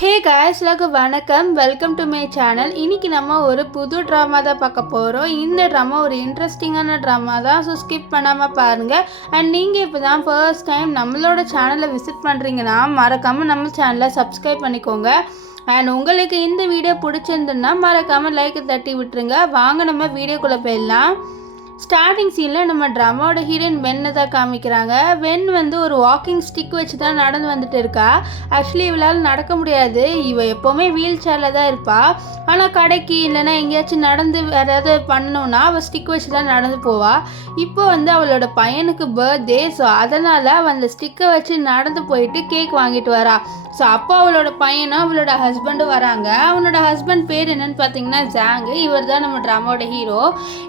Hey guys வணக்கம், welcome to my channel. இன்றைக்கி நம்ம ஒரு புது ட்ராமா தான் பார்க்க போகிறோம். இந்த ட்ராமா ஒரு இன்ட்ரெஸ்டிங்கான ட்ராமா தான். ஸோ ஸ்கிப் பண்ணாமல் பாருங்கள். அண்ட் நீங்கள் இப்போ தான் ஃபர்ஸ்ட் டைம் நம்மளோட சேனலை விசிட் பண்ணுறீங்கன்னா மறக்காமல் நம்ம சேனலை சப்ஸ்கிரைப் பண்ணிக்கோங்க. அண்ட் உங்களுக்கு இந்த வீடியோ பிடிச்சிருந்துன்னா மறக்காமல் லைக் தட்டி விட்டுருங்க. வாங்க நம்ம வீடியோக்குள்ளே போயிடலாம். ஸ்டார்டிங் சீனில் நம்ம ட்ராமாவோட ஹீரோயின் வென்னை தான் காமிக்கிறாங்க. வென் வந்து ஒரு வாக்கிங் ஸ்டிக் வச்சு தான் நடந்து வந்துட்டு இருக்கா. ஆக்சுவலி இவளால் நடக்க முடியாது. இவள் எப்போவுமே வீல் சேரில் தான் இருப்பாள். ஆனால் கடைக்கு இல்லைன்னா எங்கேயாச்சும் நடந்து ஏதாவது பண்ணணுன்னா அவள் ஸ்டிக் வச்சு தான் நடந்து போவாள். இப்போ வந்து அவளோட பையனுக்கு பர்த்டே. ஸோ அதனால் அவள் அந்த ஸ்டிக்கை வச்சு நடந்து போயிட்டு கேக் வாங்கிட்டு வரா. ஸோ அப்போ அவளோட பையனும் அவளோட ஹஸ்பண்டும் வராங்க. அவனோட ஹஸ்பண்ட் பேர் என்னன்னு பார்த்தீங்கன்னா ஜாங்கு. இவர் தான் நம்ம ட்ராமாவோட ஹீரோ.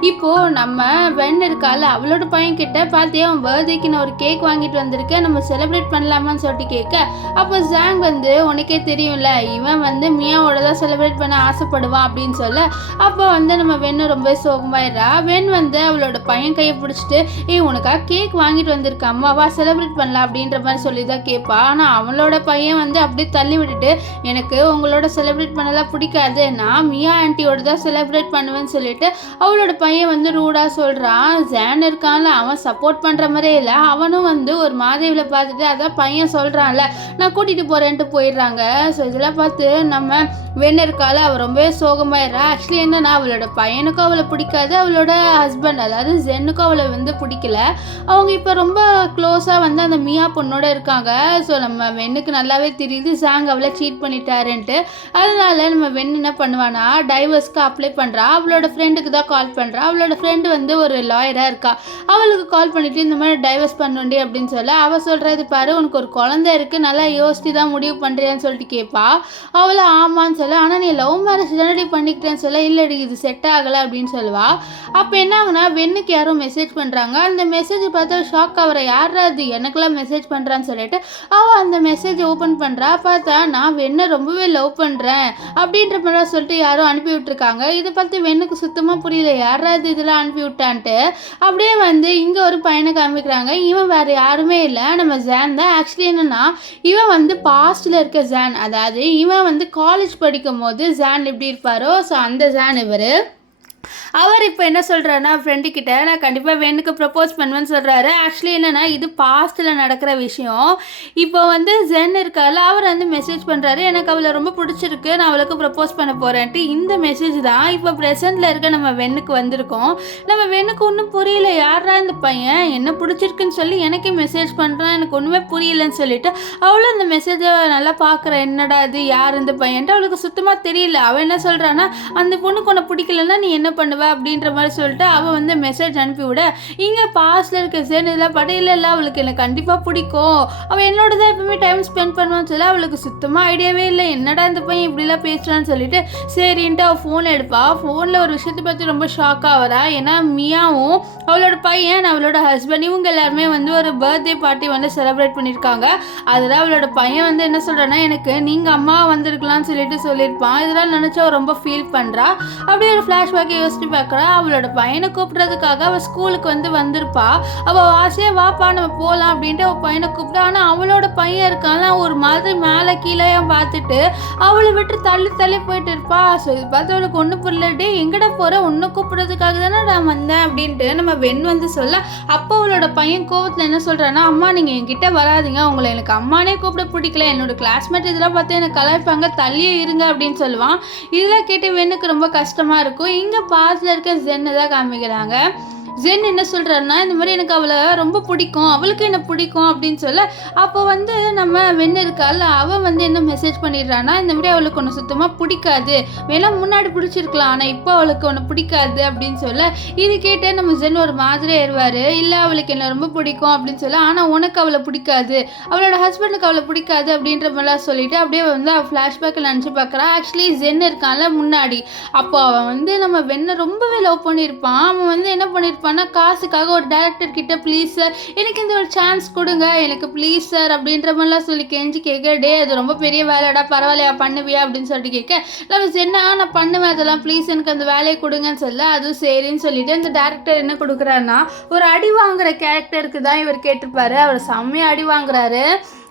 இப்போது நம்ம வென் இருக்கால அவளோட பையன் கிட்ட பார்த்தியா அவன் பர்த்டேக்கு நான் ஒரு கேக் வாங்கிட்டு வந்திருக்கேன், நம்ம செலிப்ரேட் பண்ணலாமான்னு சொல்லிட்டு கேட்க, அப்போ ஜாங் வந்து உனக்கே தெரியும்ல இவன் வந்து மியாவோட தான் செலிப்ரேட் பண்ண ஆசைப்படுவான் அப்படின்னு சொல்ல, அப்போ வந்து நம்ம வென்னு ரொம்ப சோகமாயிடுறா. வென் வந்து அவளோட பையன் கையை பிடிச்சிட்டு உனக்காக கேக் வாங்கிட்டு வந்திருக்க அம்மாவா செலிப்ரேட் பண்ணலாம் அப்படின்ற மாதிரி சொல்லி தான் கேட்பா. ஆனால் அவளோட பையன் வந்து அப்படியே தள்ளி விட்டுட்டு எனக்கு உங்களோட செலிப்ரேட் பண்ணலாம் பிடிக்காது, நான் மியா ஆன்ட்டியோட தான் செலிப்ரேட் பண்ணுவேன்னு சொல்லிட்டு அவளோட பையன் வந்து ரூடாக சொல்கிறான். ஜான் இருக்கான்ல அவன் சப்போர்ட் பண்ணுற மாதிரியே இல்லை. அவனும் வந்து ஒரு மாதேவில பார்த்துட்டு அதான் பையன் சொல்கிறான்ல நான் கூட்டிகிட்டு போகிறேன்ட்டு போயிடுறாங்க. ஸோ இதெல்லாம் பார்த்து நம்ம வென் இருக்கால அவள் ரொம்பவே சோகமாயிடுறா. ஆக்சுவலி என்னன்னா அவளோட பையனுக்கும் அவளை பிடிக்காது, அவளோட ஹஸ்பண்ட் அதாவது ஜென்னுக்கும் அவளை வந்து பிடிக்கல. அவங்க இப்போ ரொம்ப க்ளோஸாக வந்து அந்த மியா பொண்ணோட இருக்காங்க. ஸோ நம்ம வென்னுக்கு நல்லாவே தெரியுது ஜாங் அவளை சீட் பண்ணிட்டாருன்ட்டு. அதனால நம்ம வென் என்ன பண்ணுவானா டைவர்ஸ்க்கு அப்ளை பண்ணுறா. அவளோட ஃப்ரெண்டுக்கு தான் கால் பண்ணுறா. அவளோட ஃப்ரெண்டு வந்து ஒரு லாயராக இருக்கா. அவளுக்கு கால் பண்ணிவிட்டு இந்த மாதிரி டைவர்ஸ் பண்ணுண்டி அப்படின்னு சொல்ல, அவள் சொல்கிறது பாரு உனக்கு ஒரு குழந்தை இருக்குது நல்லா யோசித்து தான் முடிவு பண்ணுறியான்னு சொல்லிட்டு கேட்பா. அவளை ஆமான்னு சொல்ல, ஆனால் நீ லவ் மேரேஜ் தானடி பண்ணிக்கிட்டேன்னு சொல்ல, இல்லடி இது செட் ஆகலை அப்படின்னு சொல்லுவா. அப்போ என்ன ஆகுனா வென்னுக்கு யாரோ மெசேஜ் பண்ணுறாங்க. அந்த மெசேஜ் பார்த்தா ஷாக் ஆகிற யாரா அது எனக்கெல்லாம் மெசேஜ் பண்ணுறான்னு சொல்லிட்டு அவள் அந்த மெசேஜை ஓப்பன் பண்ணுறா. பார்த்தா நான் வென்னை ரொம்பவே லவ் பண்ணுறேன் அப்படின்ற மாதிரி சொல்லிட்டு யாரோ அனுப்பி விட்டுருக்காங்க. இதை பார்த்து வென்னுக்கு சுத்தமாக புரியல யாராவது இதெல்லாம் அனுப்பி விட்டான்ட்டு. அப்படியே வந்து இங்கே ஒரு பையனை காமிக்கிறாங்க. இவன் வேறு யாருமே இல்லை நம்ம ஜான் தான். ஆக்சுவலி என்னென்னா இவன் வந்து பாஸ்டில் இருக்க ஜான், அதாவது இவன் வந்து காலேஜ் படிக்கும் போது ஜான் எப்படி இருப்பாரோ ஸோ அந்த ஜான் இவர். அவர் இப்போ என்ன சொல்கிறாருன்னா ஃப்ரெண்டுக்கிட்ட நான் கண்டிப்பாக வென்னுக்கு ப்ரப்போஸ் பண்ணுவேன்னு சொல்கிறாரு. ஆக்சுவலி என்னென்னா இது பாஸ்ட்டில் நடக்கிற விஷயம். இப்போ வந்து ஜென் இருக்கால அவர் வந்து மெசேஜ் பண்ணுறாரு எனக்கு அவளை ரொம்ப பிடிச்சிருக்கு நான் அவளுக்கு ப்ரப்போஸ் பண்ண போகிறேன்ட்டு. இந்த மெசேஜ் தான் இப்போ ப்ரெசென்ட்டில் இருக்க நம்ம வென்னுக்கு வந்திருக்கோம். நம்ம வென்னுக்கு ஒன்றும் புரியல யாரா இந்த பையன் என்ன பிடிச்சிருக்குன்னு சொல்லி எனக்கே மெசேஜ் பண்ணுறான் எனக்கு ஒன்றுமே புரியலன்னு சொல்லிட்டு அவளும் அந்த மெசேஜை நல்லா பார்க்குறேன் என்னடா இது யார் இந்த பையன்ட்டு அவளுக்கு சுத்தமாக தெரியல. அவள் என்ன சொல்கிறான்னா அந்த பொண்ணுக்கு ஒன்று பிடிக்கலன்னா நீ என்ன பண்ணுவ அப்படின்ற மாதிரி சொல்லிட்டு அவள் வந்து மெசேஜ் அனுப்பிவிட இங்கே பாஸ்டில் இருக்க ஜென் இதெல்லாம் படையில இல்லை அவளுக்கு எனக்கு கண்டிப்பாக பிடிக்கும் அவள் என்னோட தான் எப்பவுமே டைம் ஸ்பெண்ட் பண்ணுவான்னு சொல்லி அவளுக்கு சுத்தமாக ஐடியாவே இல்லை என்னடா இந்த பையன் இப்படிலாம் பேசுகிறான்னு சொல்லிட்டு சரின்ட்டு அவள் ஃபோன் எடுப்பா. ஃபோனில் ஒரு விஷயத்தை பற்றி ரொம்ப ஷாக் ஆகிறா. ஏன்னா மியாவும் அவளோட பையன் அவளோட ஹஸ்பண்ட் இவங்க எல்லாருமே வந்து ஒரு பர்த்டே பார்ட்டி வந்து செலிப்ரேட் பண்ணியிருக்காங்க. அதில் அவளோட பையன் வந்து என்ன சொல்கிறான்னா எனக்கு நீங்கள் அம்மா வந்திருக்கலாம்னு சொல்லிட்டு சொல்லியிருப்பான். இதெல்லாம் நினச்சா ரொம்ப ஃபீல் பண்ணுறா. அப்படியே ஒரு ஃப்ளாஷ்பேக்கை யோசிச்சு பார்க்குறா. அவளோட பையனை கூப்பிட்றதுக்காக அவள் ஸ்கூலுக்கு வந்து வந்திருப்பா. அவள் ஆசையாக வாப்பா நம்ம போகலாம் அப்படின்ட்டு அவள் பையனை கூப்பிட்டா. ஆனால் அவளோட பையன் இருக்கான ஒரு மாதிரி மேலே கீழே பார்த்துட்டு அவளை விட்டு தள்ளி தள்ளி போயிட்டு இருப்பா. ஸோ இது பார்த்து அவளுக்கு ஒன்றும் புரியலட்டு எங்கட போகிற ஒன்று கூப்பிட்றதுக்காக தானே நான் வந்தேன் அப்படின்ட்டு நம்ம வென் வந்து சொல்ல, அப்போ அவளோட பையன் கோவத்தில் என்ன சொல்கிறான்னா அம்மா நீங்கள் என்கிட்ட வராதிங்க உங்களை எனக்கு அம்மானே கூப்பிட பிடிக்கல என்னோட கிளாஸ்மேட் இதெல்லாம் பார்த்து எனக்கு கலாய்ப்பாங்க தள்ளியே இருங்க அப்படின்னு சொல்லுவான். இதெல்லாம் கேட்டு வென்னுக்கு ரொம்ப கஷ்டமாக இருக்கும். இங்கே பாஸ்ல இருக்க ஜென்னு தான் காமிக்கிறாங்க. ஜென் என்ன சொல்கிறாருன்னா இந்த மாதிரி எனக்கு அவளை ரொம்ப பிடிக்கும் அவளுக்கு என்ன பிடிக்கும் அப்படின்னு சொல்ல, அப்போ வந்து நம்ம வென் இருக்கால அவன் வந்து என்ன மெசேஜ் பண்ணிடுறான்னா இந்த மாதிரி அவளுக்கு ஒன்று சுத்தமாக பிடிக்காது வேணா முன்னாடி பிடிச்சிருக்கலாம் ஆனால் இப்போ அவளுக்கு ஒன்று பிடிக்காது அப்படின்னு சொல்ல, இது கேட்டு நம்ம ஜென் ஒரு மாதிரி ஏறுவார். இல்லை அவளுக்கு என்ன ரொம்ப பிடிக்கும் அப்படின்னு சொல்ல, ஆனால் உனக்கு அவளை பிடிக்காது அவளோட ஹஸ்பண்டுக்கு அவளை பிடிக்காது அப்படின்ற மாதிரிலாம் சொல்லிட்டு அப்படியே வந்து அவள் ஃப்ளாஷ்பேக்கில் நினச்சி பார்க்குறா. ஆக்சுவலி ஜென் இருக்கான்ல முன்னாடி அப்போ அவன் வந்து நம்ம வென்னை ரொம்பவே லவ் பண்ணியிருப்பான். அவன் வந்து என்ன பண்ணியிருப்பான் காசுக்காக ஒரு டைரக்டர் கிட்ட ப்ளீஸ் சார் எனக்கு இந்த ஒரு சான்ஸ் கொடுங்க எனக்கு ப்ளீஸ் சார் அப்படின்ற மாதிரிலாம் சொல்லி கெஞ்சி கேட்க டே அது ரொம்ப பெரிய வேலைடா பரவாயில்லையா பண்ணுவியா அப்படின்னு சொல்லிட்டு கேட்க நம்ம என்ன நான் பண்ணுவேன் அதெல்லாம் ப்ளீஸ் எனக்கு அந்த வேலையை கொடுங்கன்னு சொல்ல அதுவும் சரின்னு சொல்லிட்டு அந்த டேரக்டர் என்ன கொடுக்குறாருன்னா ஒரு அடி வாங்குற கேரக்டருக்கு தான் இவர் கேட்டிருப்பாரு. அவர் செம்மையாக அடி வாங்குறாரு.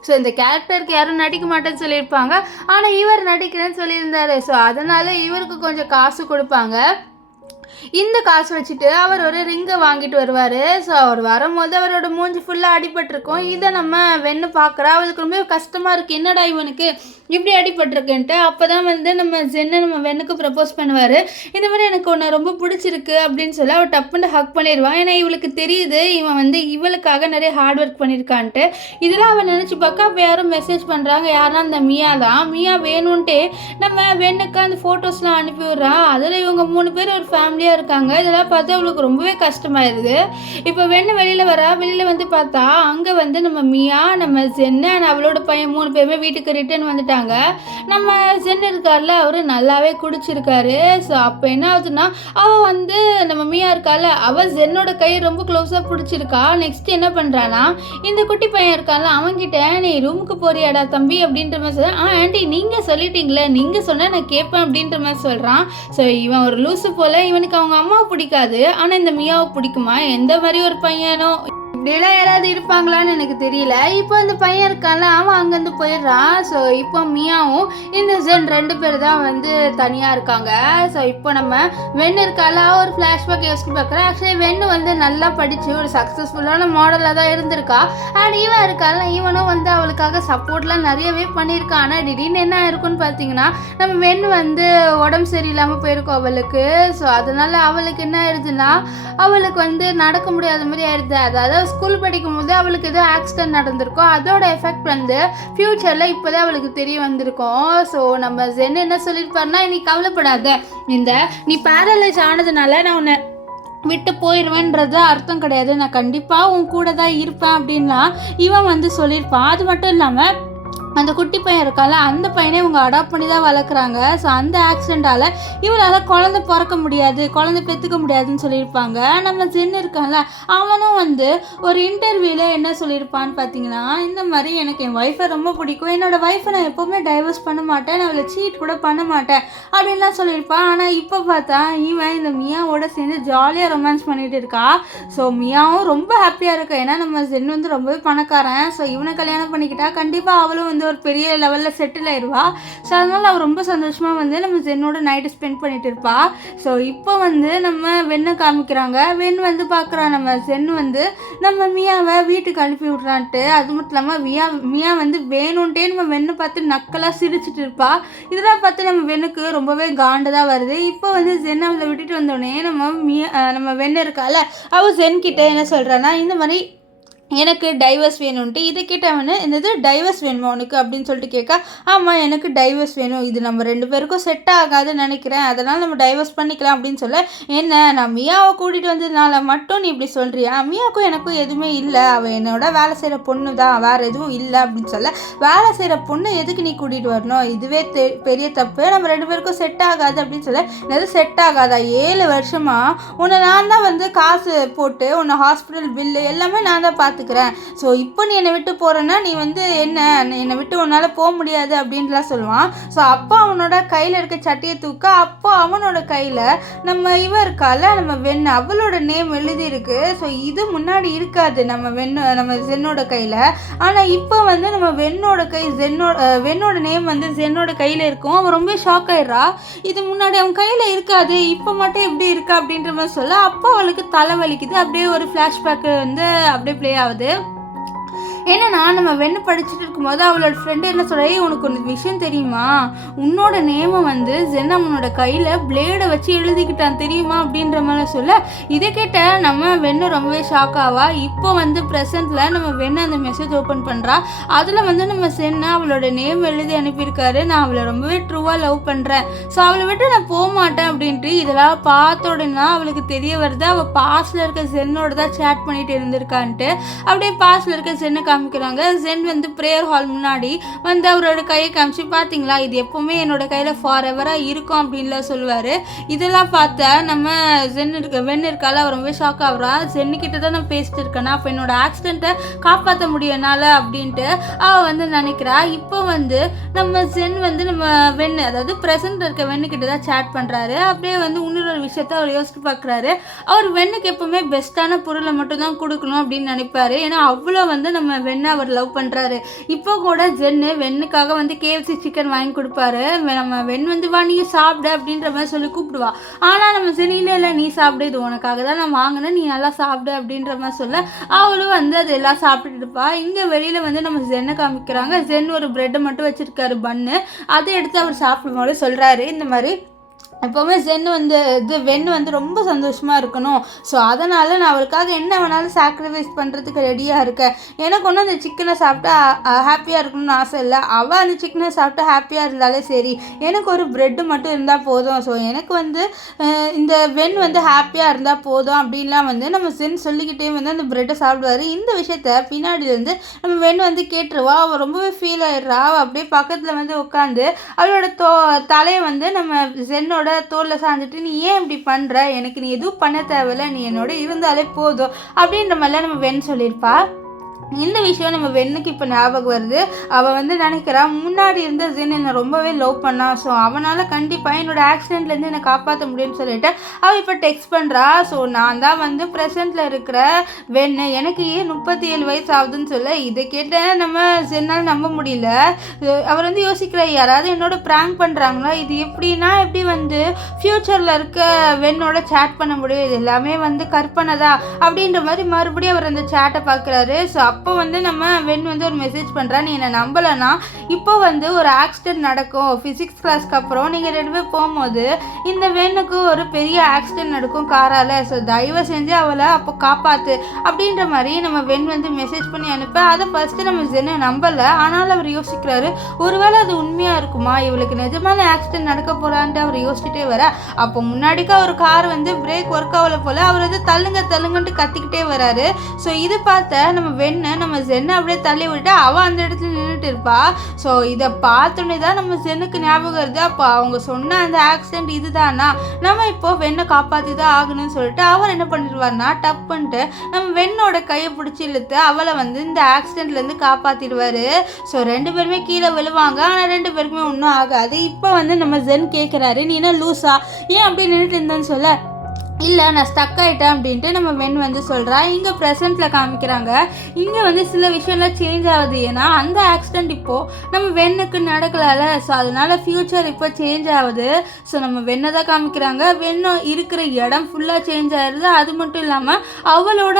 ஸோ இந்த கேரக்டருக்கு யாரும் நடிக்க மாட்டேன்னு சொல்லியிருப்பாங்க, ஆனால் இவர் நடிக்கிறேன்னு சொல்லியிருந்தாரு. ஸோ அதனால் இவருக்கு கொஞ்சம் காசு கொடுப்பாங்க. இந்த காசு வச்சுட்டு அவர் ஒரு ரிங்கை வாங்கிட்டு வருவார். ஸோ அவர் வரும்போது அவரோட மூஞ்சி ஃபுல்லாக அடிபட்டிருக்கும். இதை நம்ம வெண்ணு பார்க்குறா. அவளுக்கு ரொம்ப கஷ்டமாக இருக்குது, என்னடா இவனுக்கு இப்படி அடிபட்டிருக்குன்ட்டு. அப்போ தான் வந்து நம்ம ஜென்னு நம்ம வெண்ணுக்கு ப்ரப்போஸ் பண்ணுவார். இந்த மாதிரி எனக்கு ஒன்று ரொம்ப பிடிச்சிருக்கு அப்படின்னு சொல்லி அவள் டப்புன்னு ஹக் பண்ணிடுவான். ஏன்னா இவளுக்கு தெரியுது இவன் வந்து இவளுக்காக நிறைய ஹார்ட் ஒர்க் பண்ணியிருக்கான்ட்டு. இதெல்லாம் அவன் நினச்சி பார்க்க அப்போ யாரும் மெசேஜ் பண்ணுறாங்க. யாருன்னா அந்த மியா தான். மியா வேணும்ன்ட்டு நம்ம வெண்ணுக்கு அந்த ஃபோட்டோஸ்லாம் அனுப்பி விட்றான். அதில் இவங்க 3 பேர் ஒரு ஃபேமிலியாக இருக்காங்க. இதெல்லாம் பார்த்து அவளுக்கு ரொம்பவே கஷ்டமாயிருது. இப்போ வெண்ணு வெளியில் வரா. வெளியில் வந்து பார்த்தா அங்கே வந்து நம்ம மியா, நம்ம ஜென்னு அண்ட் அவளோட பையன் 3 பேருமே வீட்டுக்கு ரிட்டர்ன் வந்துட்டாங்க. நம்ம ஜென்னு இருக்கார்ல, அவரு நல்லாவே குடிச்சிருக்காரு. ஸோ அப்போ என்ன ஆகுதுன்னா அவள் வந்து நம்ம மியா இருக்கால, அவள் ஜென்னோட கை ரொம்ப க்ளோஸாக பிடிச்சிருக்கா. நெக்ஸ்ட் என்ன பண்ணுறான்னா இந்த குட்டி பையன் இருக்கால அவன்கிட்ட நீ ரூமுக்கு போறியாடா தம்பி அப்படின்ற மாதிரி சொல்ல, ஆண்டி நீங்கள் சொல்லிட்டீங்களே, நீங்கள் சொன்னால் நான் கேட்பேன் அப்படின்ற மாதிரி சொல்கிறான். ஸோ இவன் ஒரு லூசு போல், இவனுக்கு அவங்க அம்மாவை பிடிக்காது, ஆனால் இந்த மியாவை பிடிக்குமா? எந்த மாதிரி ஒரு பையனோ இப்படிலாம் யாராவது இருப்பாங்களான்னு எனக்கு தெரியல. இப்போ அந்த பையன் இருக்கான்ல அவன் அங்கேருந்து போயிடுறான். ஸோ இப்போ மியாவும் இந்த ஜென் 2 பேர் தான் வந்து தனியாக இருக்காங்க. ஸோ இப்போ நம்ம வெண்ணு இருக்கால ஒரு ஃப்ளாஷ்பேக் யோசிச்சு பார்க்குறேன். ஆக்சுவலி வெண்ணு வந்து நல்லா படித்து ஒரு சக்ஸஸ்ஃபுல்லான மாடலாக தான் இருந்திருக்கா. அண்ட் இவன் இருக்கால இவனும் வந்து அவளுக்காக சப்போர்ட்லாம் நிறையவே பண்ணியிருக்கான். ஆனால் திடீர்னு என்ன ஆயிருக்குன்னு பார்த்தீங்கன்னா நம்ம வெண்ணு வந்து உடம்பு சரியில்லாமல் போயிருக்கோம் அவளுக்கு. ஸோ அதனால் அவளுக்கு என்ன ஆயிடுதுன்னா அவளுக்கு வந்து நடக்க முடியாத மாதிரி ஆயிடுது. அதாவது ஸ்கூல் படிக்கும் போது அவளுக்கு ஏதோ ஆக்சிடென்ட் நடந்திருக்கும். அதோட எஃபெக்ட் வந்து ஃப்யூச்சரில் இப்போதான் அவளுக்கு தெரிய வந்திருக்கும். ஸோ நம்ம ஜென் என்ன சொல்லியிருப்பாருன்னா, நீ கவலைப்படாத, இந்த நீ பேரலைஸ் ஆனதுனால நான் உன்னை விட்டு போயிடுவேன்றது அர்த்தம் கிடையாது, நான் கண்டிப்பாக உன் கூட தான் இருப்பேன் அப்படின்னா இவன் வந்து சொல்லியிருப்பான். அது மட்டும் இல்லாமல் அந்த குட்டி பையன் இருக்கால அந்த பையனை இவங்க அடாப்ட் பண்ணி தான் வளர்க்குறாங்க. ஸோ அந்த ஆக்சிடெண்ட்டால் இவரால் குழந்தை பிறக்க முடியாது, குழந்தை பெற்றுக்க முடியாதுன்னு சொல்லியிருப்பாங்க. நம்ம ஜென்னு இருக்கான்ல அவனும் வந்து ஒரு இன்டர்வியூவில் என்ன சொல்லியிருப்பான்னு பார்த்தீங்கன்னா, இந்த மாதிரி எனக்கு என் ஒய்ஃபை ரொம்ப பிடிக்கும், என்னோடய ஒய்ஃபை நான் எப்போவுமே டைவர்ஸ் பண்ண மாட்டேன், நான் அவளை சீட் கூட பண்ண மாட்டேன் அப்படின்லாம் சொல்லியிருப்பான். ஆனால் இப்போ பார்த்தா இவன் இந்த மியாவோட சேர்ந்து ஜாலியாக ரொமான்ஸ் பண்ணிகிட்டு இருக்கா. ஸோ மியாவும் ரொம்ப ஹாப்பியாக இருக்கா. ஏன்னா நம்ம ஜென் வந்து ரொம்பவே பணக்காரன். ஸோ இவனை கல்யாணம் பண்ணிக்கிட்டா கண்டிப்பாக அவளும் வந்து ஒரு பெரிய லெவலில் செட்டில் ஆயிடுவா. ஸோ அதனால் அவள் ரொம்ப சந்தோஷமாக வந்து நம்ம ஜென்னோட நைட்டு ஸ்பெண்ட் பண்ணிட்டு இருப்பா. ஸோ இப்போ வந்து நம்ம வெண்ணை காமிக்கிறாங்க. வெண் வந்து பார்க்குறான் நம்ம ஜென் வந்து நம்ம மியாவை வீட்டுக்கு அனுப்பி விட்றான்ட்டு. அது மட்டும் இல்லாமல் மியா வந்து வேணும்ன்ட்டே நம்ம வெண்ணை பார்த்து நக்கலாக சிரிச்சிட்டு இருப்பா. இதெல்லாம் பார்த்து நம்ம வெண்ணுக்கு ரொம்பவே காண்டதாக வருது. இப்போ வந்து ஜென் அவளை விட்டுட்டு வந்தோடனே நம்ம வெண்ணை இருக்கால அவள் ஜென் கிட்ட என்ன சொல்கிறான்னா, இந்த மாதிரி எனக்கு டைவர்ஸ் வேணும்ன்ட்டு. இதை கேட்டவனு என்னது டைவர்ஸ் வேணுமா உனக்கு அப்படின்னு சொல்லிட்டு கேட்க, ஆமாம் எனக்கு டைவர்ஸ் வேணும், இது நம்ம 2 பேருக்கும் செட் ஆகாதுன்னு நினைக்கிறேன், அதனால் நம்ம டைவர்ஸ் பண்ணிக்கலாம் அப்படின்னு சொல்ல, என்ன நான் மியாவை கூட்டிகிட்டு வந்ததுனால மட்டும் நீ இப்படி சொல்கிறியா? மியாவுக்கும் எனக்கும் எதுவுமே இல்லை, அவள் என்னோட வேலை செய்கிற பொண்ணு தான், வேறு எதுவும் இல்லை அப்படின்னு சொல்ல, வேலை செய்கிற பொண்ணு எதுக்கு நீ கூட்டிகிட்டு வரணும், இதுவே பெரிய தப்பு, நம்ம 2 பேருக்கும் செட் ஆகாது அப்படின்னு சொல்ல, என்னது செட் ஆகாதா? 7 வருஷமாக உன்னை நான் தான் வந்து காசு போட்டு உன்னை ஹாஸ்பிட்டல் பில்லு எல்லாமே நான் தான் பார்த்துக்கிறேன். ஸோ இப்போ நீ என்னை விட்டு போகிறேன்னா நீ வந்து என்னை விட்டு உன்னால் போக முடியாது அப்படின்லாம் சொல்லுவான். ஸோ அப்போ அவனோட கையில் இருக்க சட்டியை தூக்க, அப்போ அவனோட கையில் நம்ம இருக்கால நம்ம வெண்ணு அவளோட நேம் எழுதியிருக்கு. ஸோ இது முன்னாடி இருக்காது நம்ம ஜென்னோட கையில். ஆனால் இப்போ வந்து நம்ம வெண்ணோட நேம் வந்து ஜென்னோட கையில் இருக்கும். அவன் ரொம்ப ஷாக் ஆயிடுறா. இது முன்னாடி அவன் கையில் இருக்காது, இப்போ மட்டும் எப்படி இருக்கா அப்படின்ற மாதிரி சொல்ல, அப்போ அவளுக்கு தலை வலிக்குது. அப்படியே ஒரு ஃப்ளாஷ்பேக் வந்து அப்படியே ப்ளே ஆகுது. ஏன்னா நம்ம வெண்ணு படிச்சுட்டு இருக்கும்போது அவளோட ஃப்ரெண்டு என்ன சொல்கிறா, உனக்கு ஒரு விஷயம் தெரியுமா, உன்னோட நேமை வந்து ஜென்னம்மனோட கையில் பிளேடை வச்சு எழுதிக்கிட்டான் தெரியுமா அப்படின்ற மாதிரி சொல்ல, இதை கேட்ட நம்ம வெண்ணு ரொம்பவே ஷாக் ஆவா. இப்போ வந்து ப்ரெசென்ட்டில் நம்ம வெண்ணு அந்த மெசேஜ் ஓப்பன் பண்ணுறா. அதில் வந்து நம்ம சென்னு அவளோட நேம் எழுதி அனுப்பியிருக்காரு, நான் அவளை ரொம்பவே ட்ரூவாக லவ் பண்ணுறேன், ஸோ அவளை விட்டு நான் போக மாட்டேன் அப்படின்ட்டு. இதெல்லாம் பார்த்த உடனே அவளுக்கு தெரிய வருது அவள் பாஸ்டில் இருக்க சென்னோட தான் சேட் பண்ணிட்டு இருந்திருக்கான்ட்டு. அப்படியே பாஸ்டில் இருக்க சென்னை காமிக்கிறாங்க. ஜென் வந்து ப்ரேயர் ஹால் முன்னாடி வந்து அவரோட கையை காமிச்சு, பார்த்தீங்களா இது எப்போவுமே என்னோட கையில் ஃபார் எவராக இருக்கும் அப்படின்லாம் சொல்லுவார். இதெல்லாம் பார்த்தா நம்ம வெண்ணு இருக்கால அவர் ரொம்ப ஷாக் ஆகுறா. ஜென்னுக்கிட்ட தான் நான் பேசிட்டு இருக்கேன்னா அப்போ என்னோட ஆக்சிடெண்ட்டை காப்பாற்ற முடியும் என்னால் அப்படின்ட்டு அவள் வந்து நினைக்கிறா. இப்போ வந்து நம்ம ஜென் வந்து நம்ம வெண்ணு அதாவது ப்ரெசென்ட் இருக்க வெண்ணுக்கிட்ட தான் சேட் பண்ணுறாரு. அப்படியே வந்து இன்னொரு விஷயத்த அவர் யோசிச்சு பார்க்குறாரு. அவர் வெண்ணுக்கு எப்போவுமே பெஸ்ட்டான பொருளை மட்டும் தான் கொடுக்கணும் அப்படின்னு நினைப்பாரு. ஏன்னா அவ்வளோ வந்து நம்ம வெண்ணை அவர் லவ் பண்ணுறாரு. இப்போ கூட ஜென்னு வெண்ணுக்காக வந்து KFC சிக்கன் வாங்கி கொடுப்பாரு. நம்ம வெண் வந்து வா நீ சாப்பிடு அப்படின்ற மாதிரி சொல்லி கூப்பிடுவா. ஆனால் நம்ம சரி இல்லை நீ சாப்பிடு, இது உனக்காக தான் நான் வாங்கினேன், நீ நல்லா சாப்பிடு அப்படின்ற மாதிரி சொல்ல அவளும் வந்து அது எல்லாம் சாப்பிட்டுட்டு இருப்பா. இங்கே வெளியில் வந்து நம்ம ஜென்னை காமிக்கிறாங்க. ஜென் ஒரு பிரெட்டை மட்டும் வச்சுருக்காரு பன்னு. அதை எடுத்து அவர் சாப்பிடும்போது சொல்கிறாரு இந்த மாதிரி எப்போவுமே வெண்ணு வந்து ரொம்ப சந்தோஷமாக இருக்கணும். ஸோ அதனால் நான் அவளுக்காக என்ன வேணாலும் சாக்ரிஃபைஸ் பண்ணுறதுக்கு ரெடியாக இருக்கேன். எனக்கு ஒன்றும் அந்த சிக்கனை சாப்பிட்டா ஹாப்பியாக இருக்கணும்னு ஆசை இல்லை. அவள் அந்த சிக்கனை சாப்பிட்டா ஹாப்பியாக இருந்தாலே சரி, எனக்கு ஒரு ப்ரெட்டு மட்டும் இருந்தால் போதும். ஸோ எனக்கு வந்து இந்த வெண் வந்து ஹாப்பியாக இருந்தால் போதும் அப்படின்லாம் வந்து நம்ம ஜென் சொல்லிக்கிட்டே வந்து அந்த ப்ரெட்டை சாப்பிடுவார். இந்த விஷயத்த பின்னாடியிலேருந்து நம்ம வெண் வந்து கேட்டுருவா. அவள் ரொம்பவே ஃபீல் ஆயிடுறா. அவள் அப்படியே பக்கத்தில் வந்து உட்காந்து அவளோட தலையை வந்து நம்ம ஜென்னோட தோல்ல சாஞ்சிட்டு நீ ஏன் இப்படி பண்ற, எனக்கு நீ எதுவும் பண்ண தேவையில்ல, நீ என்னோட இருந்தாலே போதும் அப்படின்ற மாதிரிலாம் நம்ம வெண் சொல்லியிருப்பா. இந்த விஷயம் நம்ம வெண்ணுக்கு இப்போ ஞாபகம் வருது. அவள் வந்து நினைக்கிறா முன்னாடி இருந்த ஜென் என்னை ரொம்பவே லவ் பண்ணா. ஸோ அவனால் கண்டிப்பாக என்னோட ஆக்சிடென்ட்லேருந்து என்னை காப்பாற்ற முடியும்னு சொல்லிட்டு அவள் இப்போ டெக்ஸ்ட் பண்ணுறா. ஸோ நான் தான் வந்து ப்ரெசென்ட்டில் இருக்கிற வெண்ணு, எனக்கு ஏன் 37 வயசு ஆகுதுன்னு சொல்ல இதை கேட்ட நம்ம ஜென்னால் நம்ப முடியல. அவர் வந்து யோசிக்கிற யாராவது என்னோட ப்ராங்க் பண்ணுறாங்களா, இது எப்படின்னா எப்படி வந்து ஃப்யூச்சரில் இருக்க வெண்ணோட சேட் பண்ண முடியும், இது எல்லாமே வந்து கற்பனை தான் அப்படின்ற மாதிரி மறுபடியும் அவர் அந்த சேட்டை பார்க்குறாரு. ஸோ அப்போ வந்து நம்ம வெண் வந்து ஒரு மெசேஜ் பண்ணுறா, நீ என்னை நம்பலைன்னா இப்போ வந்து ஒரு ஆக்சிடென்ட் நடக்கும், ஃபிசிக்ஸ் கிளாஸ்க்கு அப்புறம் நீங்கள் 2 பேர் போகும்போது இந்த வெண்ணுக்கு ஒரு பெரிய ஆக்சிடென்ட் நடக்கும் காரால். ஸோ தயவு செஞ்சு அவளை அப்போ காப்பாற்று அப்படின்ற மாதிரி நம்ம வெண் வந்து மெசேஜ் பண்ணி அனுப்ப அதை ஃபஸ்ட்டு நம்ம ஜென்னை நம்பலை. ஆனாலும் அவர் யோசிக்கிறாரு ஒருவேளை அது உண்மையாக இருக்குமா, இவளுக்கு நிஜமான ஆக்சிடென்ட் நடக்க போகிறான்ட்டு அவர் யோசிச்சுட்டே வர அப்போ முன்னாடிக்கா ஒரு கார் வந்து பிரேக் ஒர்க் ஆகலை போல் அவர் வந்து தள்ளுங்கன்ட்டு கத்திக்கிட்டே வராரு. ஸோ இது பார்த்த நம்ம ஜென்னை அப்படியே தள்ளி விட்டு அவள் அந்த இடத்துல நின்றுட்டு இருப்பா. ஸோ இதை பார்த்தோன்னே தான் நம்ம ஜென்னுக்கு ஞாபகம் வருது, அப்போ அவங்க சொன்ன அந்த ஆக்சிடென்ட் இதுதானா, நம்ம இப்போ வெண்ணை காப்பாற்றி தான் ஆகணும்னு சொல்லிட்டு அவர் என்ன பண்ணிடுவார்னா டப்புன்ட்டு நம்ம வெண்ணோட கையை பிடிச்சி இழுத்து அவளை வந்து இந்த ஆக்சிடென்ட்லேருந்து காப்பாற்றிடுவார். ஸோ 2 பேருமே கீழே விழுவாங்க. ஆனால் 2 பேருக்குமே ஒன்றும் ஆகாது. இப்போ வந்து நம்ம ஜென் கேட்குறாரு, நீ என்ன லூஸா, ஏன் அப்படி நின்றுட்டு இருந்தேன்னு சொல்ல இல்லை நான் ஸ்டக் ஆகிட்டேன் அப்படின்ட்டு நம்ம வெண் வந்து சொல்கிறா. இங்கே ப்ரெசென்ட்டில் காமிக்கிறாங்க. இங்கே வந்து சில விஷயம்லாம் சேஞ்ச் ஆகுது. ஏன்னா அந்த ஆக்சிடெண்ட் இப்போது நம்ம வெண்ணுக்கு நடக்கலாம்ல. ஸோ அதனால் ஃப்யூச்சர் இப்போ சேஞ்ச் ஆகுது. ஸோ நம்ம வெண்ணை தான் காமிக்கிறாங்க. வெண்ணம் இருக்கிற இடம் ஃபுல்லாக சேஞ்ச் ஆகிடுது. அது மட்டும் இல்லாமல் அவளோட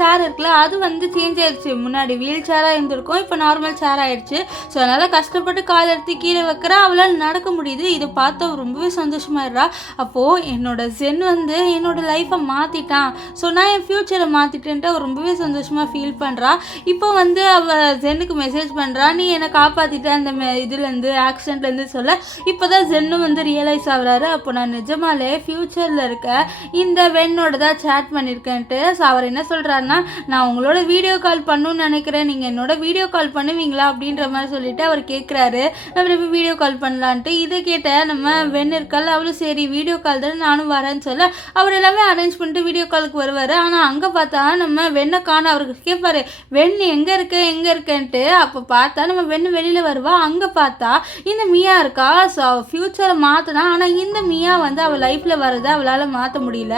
சேர் இருக்குல்ல அது வந்து சேஞ்ச் ஆகிடுச்சு. முன்னாடி வீல் சேராக இருந்திருக்கும், இப்போ நார்மல் சேர் ஆகிடுச்சு. ஸோ அதனால் கஷ்டப்பட்டு கால் எடுத்து கீழே வைக்கிறா, அவளால் நடக்க முடியுது. இதை பார்த்து ரொம்பவே சந்தோஷமாயிடுறா. அப்போது என்னோட ஜென் வந்து என்னோட லைஃப்பை மாற்றிட்டான், ஸோ நான் என் ஃப்யூச்சரை மாற்றிட்டேன்ட்டு அவள் ரொம்பவே சந்தோஷமாக ஃபீல் பண்ணுறா. இப்போ வந்து அவள் ஜென்னுக்கு மெசேஜ் பண்ணுறா, நீ என்னை காப்பாற்றிட்ட அந்த இதுலேருந்து ஆக்சிடென்ட்லேருந்து சொல்ல இப்போ தான் ஜென்னும் வந்து ரியலைஸ் ஆகுறாரு. அப்போ நான் நிஜமாலே ஃப்யூச்சரில் இருக்க இந்த வெண்ணோட தான் சேட் பண்ணியிருக்கேன்ட்டு. ஸோ அவர் என்ன சொல்கிறாருன்னா, நான் உங்களோட வீடியோ கால் பண்ணணும்னு நினைக்கிறேன், நீங்கள் என்னோட வீடியோ கால் பண்ணுவீங்களா அப்படின்ற மாதிரி சொல்லிவிட்டு அவர் கேட்குறாரு. நம்ம எப்படி வீடியோ கால் பண்ணலான்ட்டு. இதை கேட்ட நம்ம வெண் இருக்கால் அவளும் சரி வீடியோ கால் தானே நானும் வரேன்னு சொல்ல அவர் எல்லாமே அரேஞ்ச் பண்ணிட்டு வீடியோ காலுக்கு வருவார். ஆனால் அங்கே பார்த்தா நம்ம வெண்ணை காண அவருக்கு கேட்பாரு, வெண் எங்கே இருக்கேன்ட்டு. அப்போ பார்த்தா நம்ம வெண்ணு வெளியில் வருவா. அங்கே பார்த்தா இந்த மியா இருக்கா. ஸோ அவள் ஃப்யூச்சரை மாற்றினா, ஆனால் இந்த மியா வந்து அவள் லைஃப்பில் வரதை அவளால் மாற்ற முடியல.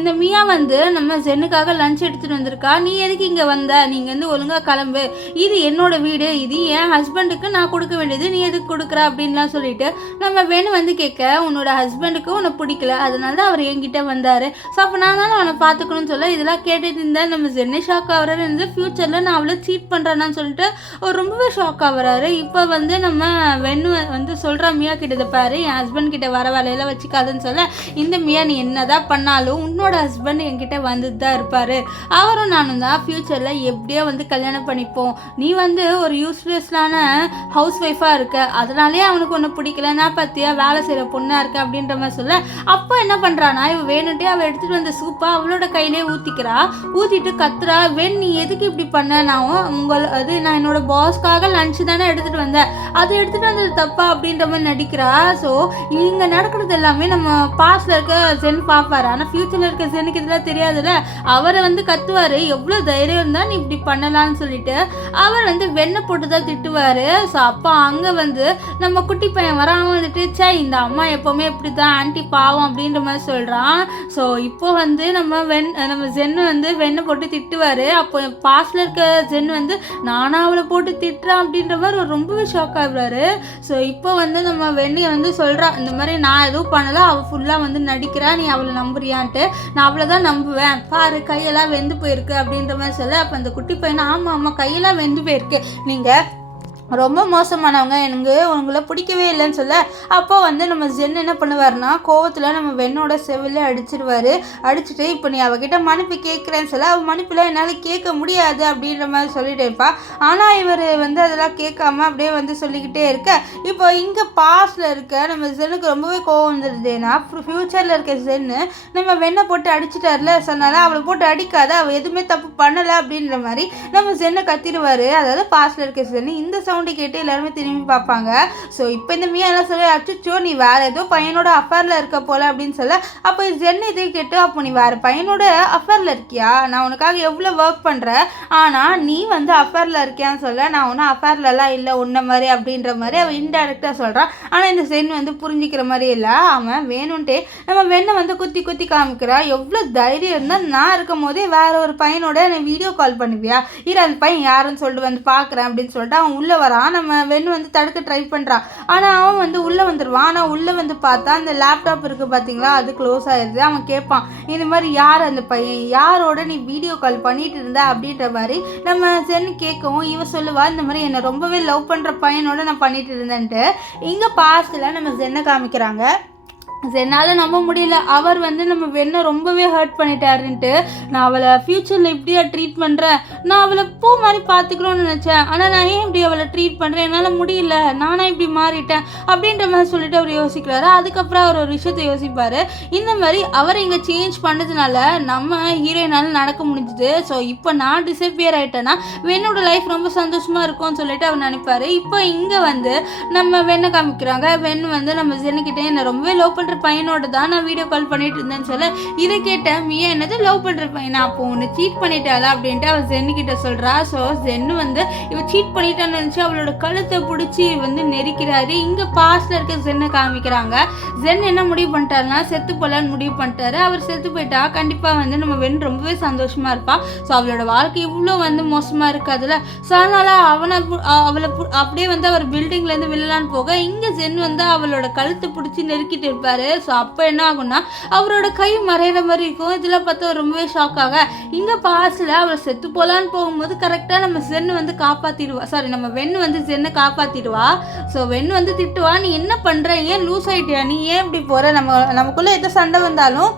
இந்த மியா வந்து நம்ம ஜென்னுக்காக லஞ்ச் எடுத்துகிட்டு வந்திருக்கா. நீ எதுக்கு இங்கே வந்த, நீங்கள் வந்து ஒழுங்காக கிளம்பு, இது என்னோட வீடு, இது என் ஹஸ்பண்டுக்கு நான் கொடுக்க வேண்டியது, நீ எதுக்கு கொடுக்குற அப்படின்லாம் சொல்லிட்டு நம்ம வெண்ணு வந்து கேட்க உன்னோட ஹஸ்பண்டுக்கு உன்னை பிடிக்கல, அதனால தான் அவர் என்கிட்ட வந்தார். ஸோ அப்போ நான் அவனை பார்த்துக்கணும்னு சொல்ல இதெல்லாம் கேட்டுட்டு இருந்தால் நம்ம ஜென்னை ஷாக் ஆகிறாரு. இருந்து ஃப்யூச்சரில் நான் அவளை சீட் பண்ணுறேன்னு சொல்லிட்டு அவர் ரொம்பவே ஷாக் ஆகிறாரு. இப்போ வந்து நம்ம வெண்ணு வந்து சொல்கிற மியா கிட்ட பாரு, என் ஹஸ்பண்ட் கிட்ட வர வேலையெல்லாம் வச்சுக்காதுன்னு சொல்ல இந்த மியா நீ என்னதான் பண்ணாலும் உன்னோட ஹஸ்பண்ட் என்கிட்ட வந்துட்டு தான் இருப்பார், அவரும் நானும் தான் ஃப்யூச்சரில் எப்படியோ வந்து கல்யாணம் பண்ணிப்போம், நீ வந்து ஒரு யூஸ்லெஸ்லான ஹவுஸ் ஒய்ஃபாக இருக்க, அதனாலே அவனுக்கு ஒன்று பிடிக்கல, நான் பார்த்தியா வேலை செய்கிற பொண்ணாக இருக்க அப்படின்ற மாதிரி சொல்ல அப்போ என்ன பண்ணுறானா இவ வேணுட்டே அவள் எடுத்துகிட்டு வந்த சூப்பை அவளோட கையிலே ஊற்றிக்கிறா. ஊற்றிட்டு கத்துறா, வெண் நீ எதுக்கு இப்படி பண்ண, நான் என்னோட பாஸ்க்காக லஞ்சு தானே எடுத்துகிட்டு வந்தேன், அதை எடுத்துகிட்டு வந்தது தப்பா அப்படின்ற மாதிரி நடிக்கிறா. ஸோ இங்கே நடக்கிறது எல்லாமே நம்ம பாஸ்டில் இருக்க ஜென் பார்ப்பாரு. ஆனால் ஃப்யூச்சரில் இருக்க ஜெனுக்கு இதெல்லாம் தெரியாதுல்ல. அவரை வந்து கத்துவார், எவ்வளோ தைரியம் இருந்தால் நீ இப்படி பண்ணலான்னு சொல்லிட்டு அவர் வந்து வெண்ணை போட்டு தான் திட்டுவார். ஸோ அப்போ அங்கே வந்து நம்ம குட்டி பையன் வராமல் வந்துட்டு இந்த அம்மா எப்போவுமே இப்படி தான் ஆன்ட்டி பாவம் அப்படின்ற மாதிரி சொல்கிறான். இருப்பான். ஸோ இப்போ வந்து நம்ம ஜென்னு வந்து வெண்ணை போட்டு திட்டுவார். அப்போ பாஸ்டில் இருக்க ஜென் வந்து நானாக அவளை போட்டு திட்டுறான் அப்படின்ற மாதிரி ரொம்பவே ஷாக் ஆகுறாரு. ஸோ இப்போ வந்து நம்ம வெண்ணியை வந்து சொல்கிறான், இந்த மாதிரி நான் எதுவும் பண்ணலை, அவள் ஃபுல்லாக வந்து நடிக்கிறா, நீ அவளை நம்புறியான்ட்டு. நான் அவளை தான் நம்புவேன், பாரு கையெல்லாம் வெந்து போயிருக்கு அப்படின்ற மாதிரி சொல்ல. அப்போ அந்த குட்டி பையனை ஆமாம் கையெல்லாம் வெந்து போயிருக்கு, நீங்கள் ரொம்ப மோசமானவங்க, எனக்கு உங்களை பிடிக்கவே இல்லைன்னு சொல்ல. அப்போ வந்து நம்ம ஜென் என்ன பண்ணுவார்னா கோவத்தில் நம்ம வெண்ணோட செவில அடிச்சிடுவார். அடிச்சுட்டு இப்போ நீ அவகிட்ட மன்னிப்பு கேட்குறேன்னு சொல்ல. அவள் மன்னிப்புலாம் என்னால் கேட்க முடியாது அப்படின்ற மாதிரி சொல்லிட்டு இருப்பா. ஆனால் இவர் வந்து அதெல்லாம் கேட்காம அப்படியே வந்து சொல்லிக்கிட்டே இருக்க. இப்போ இங்கே பாஸ்டில் இருக்க நம்ம ஜென்னுக்கு ரொம்பவே கோவம் வந்துடுது. ஏன்னா ஃப்யூச்சரில் இருக்க ஜென்னு நம்ம வெண்ணை போட்டு அடிச்சிட்டார்ல, சொன்னால அவளை போட்டு அடிக்காத, அவள் எதுவுமே தப்பு பண்ணலை அப்படின்ற மாதிரி நம்ம ஜென்னை கத்திடுவார். அதாவது பாஸ்டில் இருக்க ஜென்னு இந்த சவுண்டு கேட்டு எல்லாருமே திரும்பி பார்ப்பாங்க. ஸோ இப்போ இந்த மீயா என்ன சொல்ல, அச்சுச்சோ நீ வேற ஏதோ பையனோட அஃபேரில் இருக்க போல அப்படின்னு சொல்ல. அப்போ ஜென் இதை கேட்டு, அப்போ நீ வேற பையனோட அஃபேரில் இருக்கியா, நான் உனக்காக எவ்வளோ ஒர்க் பண்ணுறேன், ஆனால் நீ வந்து அஃபேரில் இருக்கியான்னு சொல்ல. நான் ஒன்றும் அஃபேர்லலாம் இல்லை உன்ன மாதிரி அப்படின்ற மாதிரி அவன் இன்டெரக்டாக சொல்கிறான். ஆனால் இந்த ஜென் வந்து புரிஞ்சிக்கிற மாதிரி இல்லை. அவன் வேணும்ட்டே நம்ம வெண்ணை வந்து குத்தி குத்தி காமிக்கிறா. எவ்வளோ தைரியம் இருந்தால் நான் இருக்கும் போதே வேற ஒரு பையனோட நான் வீடியோ கால் பண்ணுவியா, இரு அந்த பையன் யாருன்னு சொல்லிட்டு வந்து பார்க்குறேன் அப்படின்னு சொல்லிட்டு அவன் உள்ளே வரான். நம்ம வெண்ணு வந்து தடுக்க ட்ரை பண்ணுறான். ஆனால் அவன் வந்து உள்ளே வந்துடுவான். ஆனால் உள்ளே வந்து பார்த்தா அந்த லேப்டாப் இருக்குது பார்த்தீங்களா, அது க்ளோஸ் ஆயிடுது. அவன் கேட்பான், இந்த மாதிரி யார் அந்த பையன், யாரோட நீ வீடியோ கால் பண்ணிட்டு இருந்த அப்படின்ற மாதிரி நம்ம ஜென் கேட்கவும் இவன் சொல்லுவா, இந்த மாதிரி என்னை ரொம்பவே லவ் பண்ணுற பையனோட நான் பண்ணிட்டு இருந்தேன்ட்டு. இங்கே பாஸ்டில் நம்ம ஜென்னை காமிக்கிறாங்க. என்னால் நம்ப முடியல, அவர் வந்து நம்ம வெண்ணை ரொம்பவே ஹர்ட் பண்ணிட்டாருன்ட்டு. நான் அவளை ஃப்யூச்சரில் இப்படியா ட்ரீட் பண்ணுறேன், நான் அவளை பூ மாதிரி பார்த்துக்கணும்னு நினச்சேன், ஆனால் நான் ஏன் இப்படி அவளை ட்ரீட் பண்ணுறேன், என்னால் முடியல, நானாக இப்படி மாறிட்டேன் அப்படின்ற மாதிரி சொல்லிட்டு அவர் யோசிக்கிறாரு. அதுக்கப்புறம் அவர் ஒரு விஷயத்தை யோசிப்பார், இந்த மாதிரி அவரை இங்கே சேஞ்ச் பண்ணதுனால நம்ம ஹீரோயினால் நடக்க முடிஞ்சுது. ஸோ இப்போ நான் டிசப்பியர் ஆகிட்டேன்னா வெண்ணோட லைஃப் ரொம்ப சந்தோஷமாக இருக்கும்னு சொல்லிட்டு அவர் நினைப்பார். இப்போ இங்கே வந்து நம்ம வெண்ணை காமிக்கிறாங்க. வெண் வந்து நம்ம ஜென்னுக்கிட்டே என்னை ரொம்பவே லவ் பண்ணுற பையனோட தான் நான் வீடியோ கால் பண்ணிட்டு இருந்தேன்னு சொல்ல. இதை கேட்ட மியா என்னது லவ் பண்ற பையனா, அப்போ உன்னை சீட் பண்ணிட்டாளா அப்படின்ட்டு அவள் ஜென்னு கிட்ட சொல்றா. ஸோ ஜென்னு வந்து இவ சீட் பண்ணிட்டான்னு நினைச்சு அவளோட கழுத்தை பிடிச்சி வந்து நெரிக்கிறாரு. இங்க பாஸ்ட்ல இருக்க ஜென்னை காமிக்கிறாங்க. ஜென் என்ன முடிவு பண்ணிட்டாருன்னா செத்து போலான்னு முடிவு பண்ணிட்டாரு. அவர் செத்து போயிட்டா கண்டிப்பா வந்து நம்ம வெண் ரொம்பவே சந்தோஷமா இருப்பா. ஸோ அவளோட வாழ்க்கை இவ்வளோ வந்து மோசமா இருக்காதுல்ல. ஸோ அதனால அவளை அப்படியே வந்து அவர் பில்டிங்ல இருந்து விழலான்னு போக இங்க ஜென் வந்து அவளோட கழுத்தை பிடிச்சி நெருக்கிட்டு இருப்பாரு. ஸோ அப்போ என்ன ஆகும்னா அவரோட கை மறையிற மாதிரி இருக்கும். இதில் பார்த்தா ரொம்பவே ஷாக் ஆக இங்கே பாஸ்டில் அவர் செத்து போகலான்னு போகும்போது கரெக்டாக நம்ம ஜென்னு வந்து காப்பாற்றிடுவா. நம்ம வெண்ணு வந்து ஜென்னை காப்பாற்றிடுவா. ஸோ வெண்ணு வந்து திட்டுவா, நீ என்ன பண்ணுற, ஏன் லூஸ் ஆகிட்டியா, நீ ஏன் இப்படி போகிற, நமக்குள்ளே எந்த சண்டை வந்தாலும்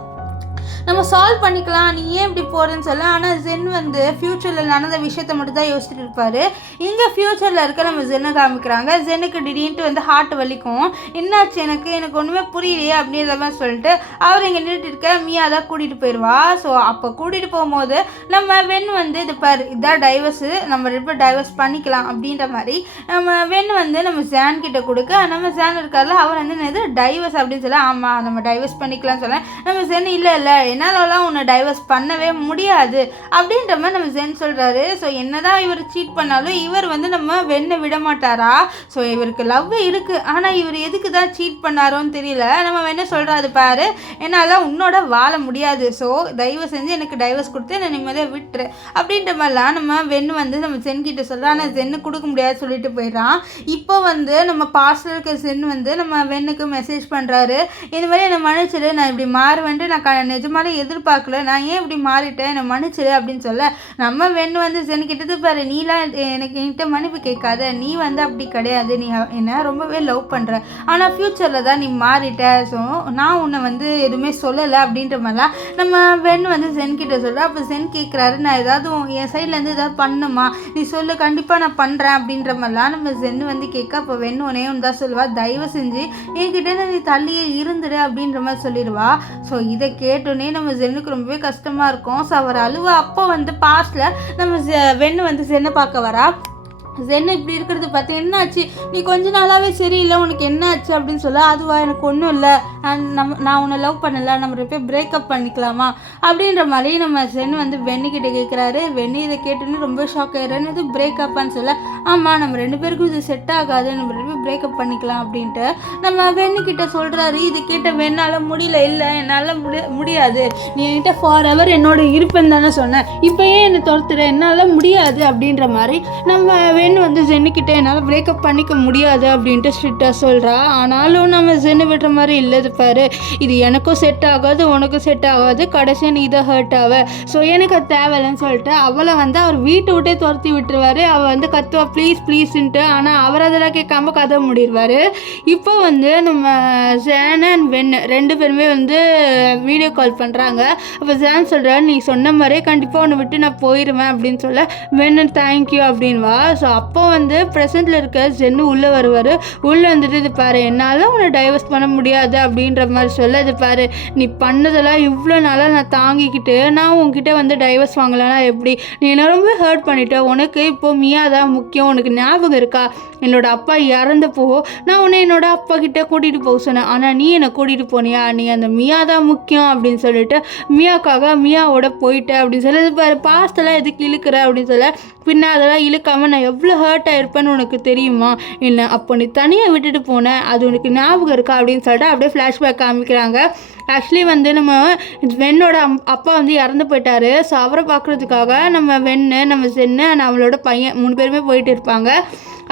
நம்ம சால்வ் பண்ணிக்கலாம், நீ ஏன் இப்படி போகிறேன்னு சொல்ல. ஆனால் ஜென் வந்து ஃப்யூச்சரில் நடந்த விஷயத்தை மட்டும் தான் யோசிச்சுட்டு இருப்பார். இங்கே ஃப்யூச்சரில் இருக்க நம்ம ஜென்னை காமிக்கிறாங்க. ஜென்னுக்கு திடீர்னு வந்து ஹார்ட் வலிக்கும். என்னாச்சு எனக்கு ஒன்றுமே புரியலையே அப்படின்ற மாதிரி சொல்லிட்டு அவர் இங்கே நின்றுட்டு இருக்க மியா தான் கூட்டிகிட்டு போயிடுவா. ஸோ அப்போ கூட்டிகிட்டு போகும்போது நம்ம வெண் வந்து இது பாரு இதான் டைவர்ஸு, நம்ம இப்போ டைவர்ஸ் பண்ணிக்கலாம் அப்படின்ற மாதிரி நம்ம வெண் வந்து நம்ம ஜான் கிட்ட கொடுக்க, நம்ம ஜான் இருக்கார்ல அவர் வந்து எது டைவர்ஸ் அப்படின்னு சொல்ல. ஆமாம் நம்ம டைவர்ஸ் பண்ணிக்கலாம்னு சொல்ல. நம்ம ஜென் இல்லை என்னாலலாம் உன்னை டைவர்ஸ் பண்ணவே முடியாது அப்படின்ற மாதிரி நம்ம ஜென் சொல்கிறாரு. ஸோ என்னதான் இவர் சீட் பண்ணாலும் இவர் வந்து நம்ம வெண்ணை விட மாட்டாரா. ஸோ இவருக்கு லவ் இருக்குது, ஆனால் இவர் எதுக்கு தான் சீட் பண்ணாரோன்னு தெரியல. நம்ம வெண்ணை சொல்கிறாரு, பாரு என்னால் உன்னோட வாழ முடியாது, ஸோ தயவு செஞ்சு எனக்கு டைவர்ஸ் கொடுத்து என்னை நிம்மதியாக விட்டுரு அப்படின்ற மாதிரிலாம் நம்ம வெண்ணு வந்து நம்ம ஜென் கிட்ட சொல்கிறோம். ஆனால் ஜென்னு கொடுக்க முடியாது சொல்லிட்டு போயிடுறான். இப்போ வந்து நம்ம பாஸ்டில் இருக்க ஜென் வந்து நம்ம வெண்ணுக்கு மெசேஜ் பண்ணுறாரு, இந்த மாதிரி என்னை மன்னிச்சிடு, நான் இப்படி மாறுவேன்ட்டு நான் நிஜமாக எதிர்பார்க்கல, நான் ஏன் இப்படி மாறிட்டேன், என்னை மன்னிச்சிடு அப்படின்னு சொல்ல. நம்ம வெண்ணு வந்து ஜென் கிட்டது பாரு நீலாம் என்கிட்ட மன்னிப்பு கேட்காத, நீ வந்து அப்படி கிடையாது, நீ என்ன ரொம்பவே லவ் பண்ணுற, ஆனால் ஃப்யூச்சரில் தான் நீ மாறிட்ட, ஸோ நான் உன்னை வந்து எதுவுமே சொல்லலை அப்படின்ற மாதிரிலாம் நம்ம வெண்ணு வந்து ஜென் கிட்ட சொல்கிறேன். அப்போ ஜென் கேட்குறாரு, நான் ஏதாவது என் சைட்லேருந்து ஏதாவது பண்ணுமா, நீ சொல்லு கண்டிப்பாக நான் பண்ணுறேன் அப்படின்ற மாதிரிலாம் நம்ம ஜென்னு வந்து கேட்க. அப்போ வெண்ணு உடனே ஒன்று தான் சொல்லுவா, தயவு செஞ்சு என்கிட்ட நீ தள்ளியே இருந்துடு அப்படின்ற மாதிரி சொல்லிடுவா. ஸோ இதை கேட்டோன்னே நம்ம ஜென்னுக்கு ரொம்பவே கஷ்டமாக இருக்கும். ஸோ அவர் அழுவ. அப்போ வந்து பாஸ்டில் நம்ம வெண்ணு வந்து ஜென்னை பார்க்க வரா. ஜென்னு இப்படி இருக்கிறது பார்த்து என்னாச்சு, நீ கொஞ்ச நாளாகவே சரியில்லை, உனக்கு என்ன ஆச்சு அப்படின்னு சொல்ல, அதுவா எனக்கு ஒன்றும் இல்லை, நான் உன்னை லவ் பண்ணலை, நம்ம ரெண்டு பேர் பிரேக்கப் பண்ணிக்கலாமா அப்படின்ற மாதிரி நம்ம ஜென்னு வந்து வெண்ணிக்கிட்ட கேட்குறாரு. வெண்ணி இதை கேட்டுன்னு ரொம்ப ஷாக் ஆயிடுறேன்னு, இது பிரேக்கப்பான்னு சொல்ல, ஆமாம் நம்ம ரெண்டு பேருக்கும் இது செட் ஆகாது, நம்ம ரெண்டு பேர் பிரேக்கப் பண்ணிக்கலாம் அப்படின்ட்டு நம்ம வெண்ணிக்கிட்ட சொல்கிறாரு. இது கேட்ட வெண்ணால் முடியல, இல்லை என்னால் முடியாது, நீ என்கிட்ட ஃபார் எவர் என்னோட இருப்பேன்னு தானே சொன்னேன், இப்போ ஏன் என்னை துரத்துற, என்னால் முடியாது அப்படின்ற மாதிரி நம்ம வெண்ணு வந்து ஜென்னுக்கிட்ட என்னால் பிரேக்கப் பண்ணிக்க முடியாது அப்படின்ட்டு ஸ்ட்ரிக்டாக சொல்கிறா. ஆனாலும் நம்ம ஜென்னு விடுற மாதிரி இல்லை, பாரு இது எனக்கும் செட் ஆகாது, உனக்கும் செட் ஆகாது, கடைசியாக நீ இதை ஹர்ட் ஆவ, ஸோ எனக்கு அது தேவையில்லைன்னு சொல்லிட்டு அவளை வந்து அவர் வீட்டை விட்டே துரத்தி விட்டுருவார். அவள் வந்து கத்துவா ப்ளீஸ் ப்ளீஸ்ன்ட்டு, ஆனால் அவர் அதெல்லாம் கேட்காம கதை முடிடுவார். இப்போ வந்து நம்ம ஜேன் அண்ட் வென் ரெண்டு பேருமே வந்து வீடியோ கால் பண்ணுறாங்க. அப்போ ஜேன் சொல்கிறார், நீ சொன்ன மாதிரியே கண்டிப்பாக உன்னை விட்டு நான் போயிடுவேன் அப்படின்னு சொல்ல, வென்னு தேங்க்யூ அப்படின்வா. ஸோ அப்போ வந்து ப்ரெசென்ட்டில் இருக்க ஜென்னு உள்ளே வருவார். உள்ளே வந்துட்டு இது பாரு என்னால் உன்னை டைவர்ஸ் பண்ண முடியாது அப்படின்ற மாதிரி சொல்ல, இது பாரு நீ பண்ணதெல்லாம் இவ்வளோ நாளாக நான் தாங்கிக்கிட்டு நான் உன்கிட்ட வந்து டைவர்ஸ் வாங்கலைன்னா எப்படி, நீ என்ன ரொம்ப ஹர்ட் பண்ணிட்ட, உனக்கு இப்போது மியா தான் முக்கியம், உனக்கு ஞாபகம் இருக்கா என்னோட அப்பா இறந்தப்போ நான் உன்னை என்னோட அப்பா கிட்டே கூட்டிகிட்டு போக சொன்னேன், ஆனால் நீ என்னை கூட்டிகிட்டு போனியா, நீ அந்த மியா தான் முக்கியம் அப்படின்னு சொல்லிட்டு மியாக்காக மியாவோட போயிட்ட அப்படின்னு சொல்லி, இது பாரு பாஸ்டெல்லாம் எதுக்கு இழுக்கிற அப்படின்னு சொல்ல, பின்ன அதெல்லாம் இழுக்காமல் நான் எவ்வளோ ஹர்ட் ஆகிருப்பேன்னு உனக்கு தெரியுமா, இல்லை அப்போ நீ தனியாக விட்டுட்டு போனேன் அது உனக்கு ஞாபகம் இருக்கா அப்படின்னு சொல்லிட்டு அப்படியே ஃப்ளாஷ்பேக் காமிக்கிறாங்க. ஆக்சுவலி வந்து நம்ம வெண்ணோட அப்பா வந்து இறந்து போயிட்டாரு. ஸோ அவரை பார்க்குறதுக்காக நம்ம வெண்ணு நம்ம ஜென்னு அவளோட பையன் 3 பேருமே போயிட்டு இருப்பாங்க.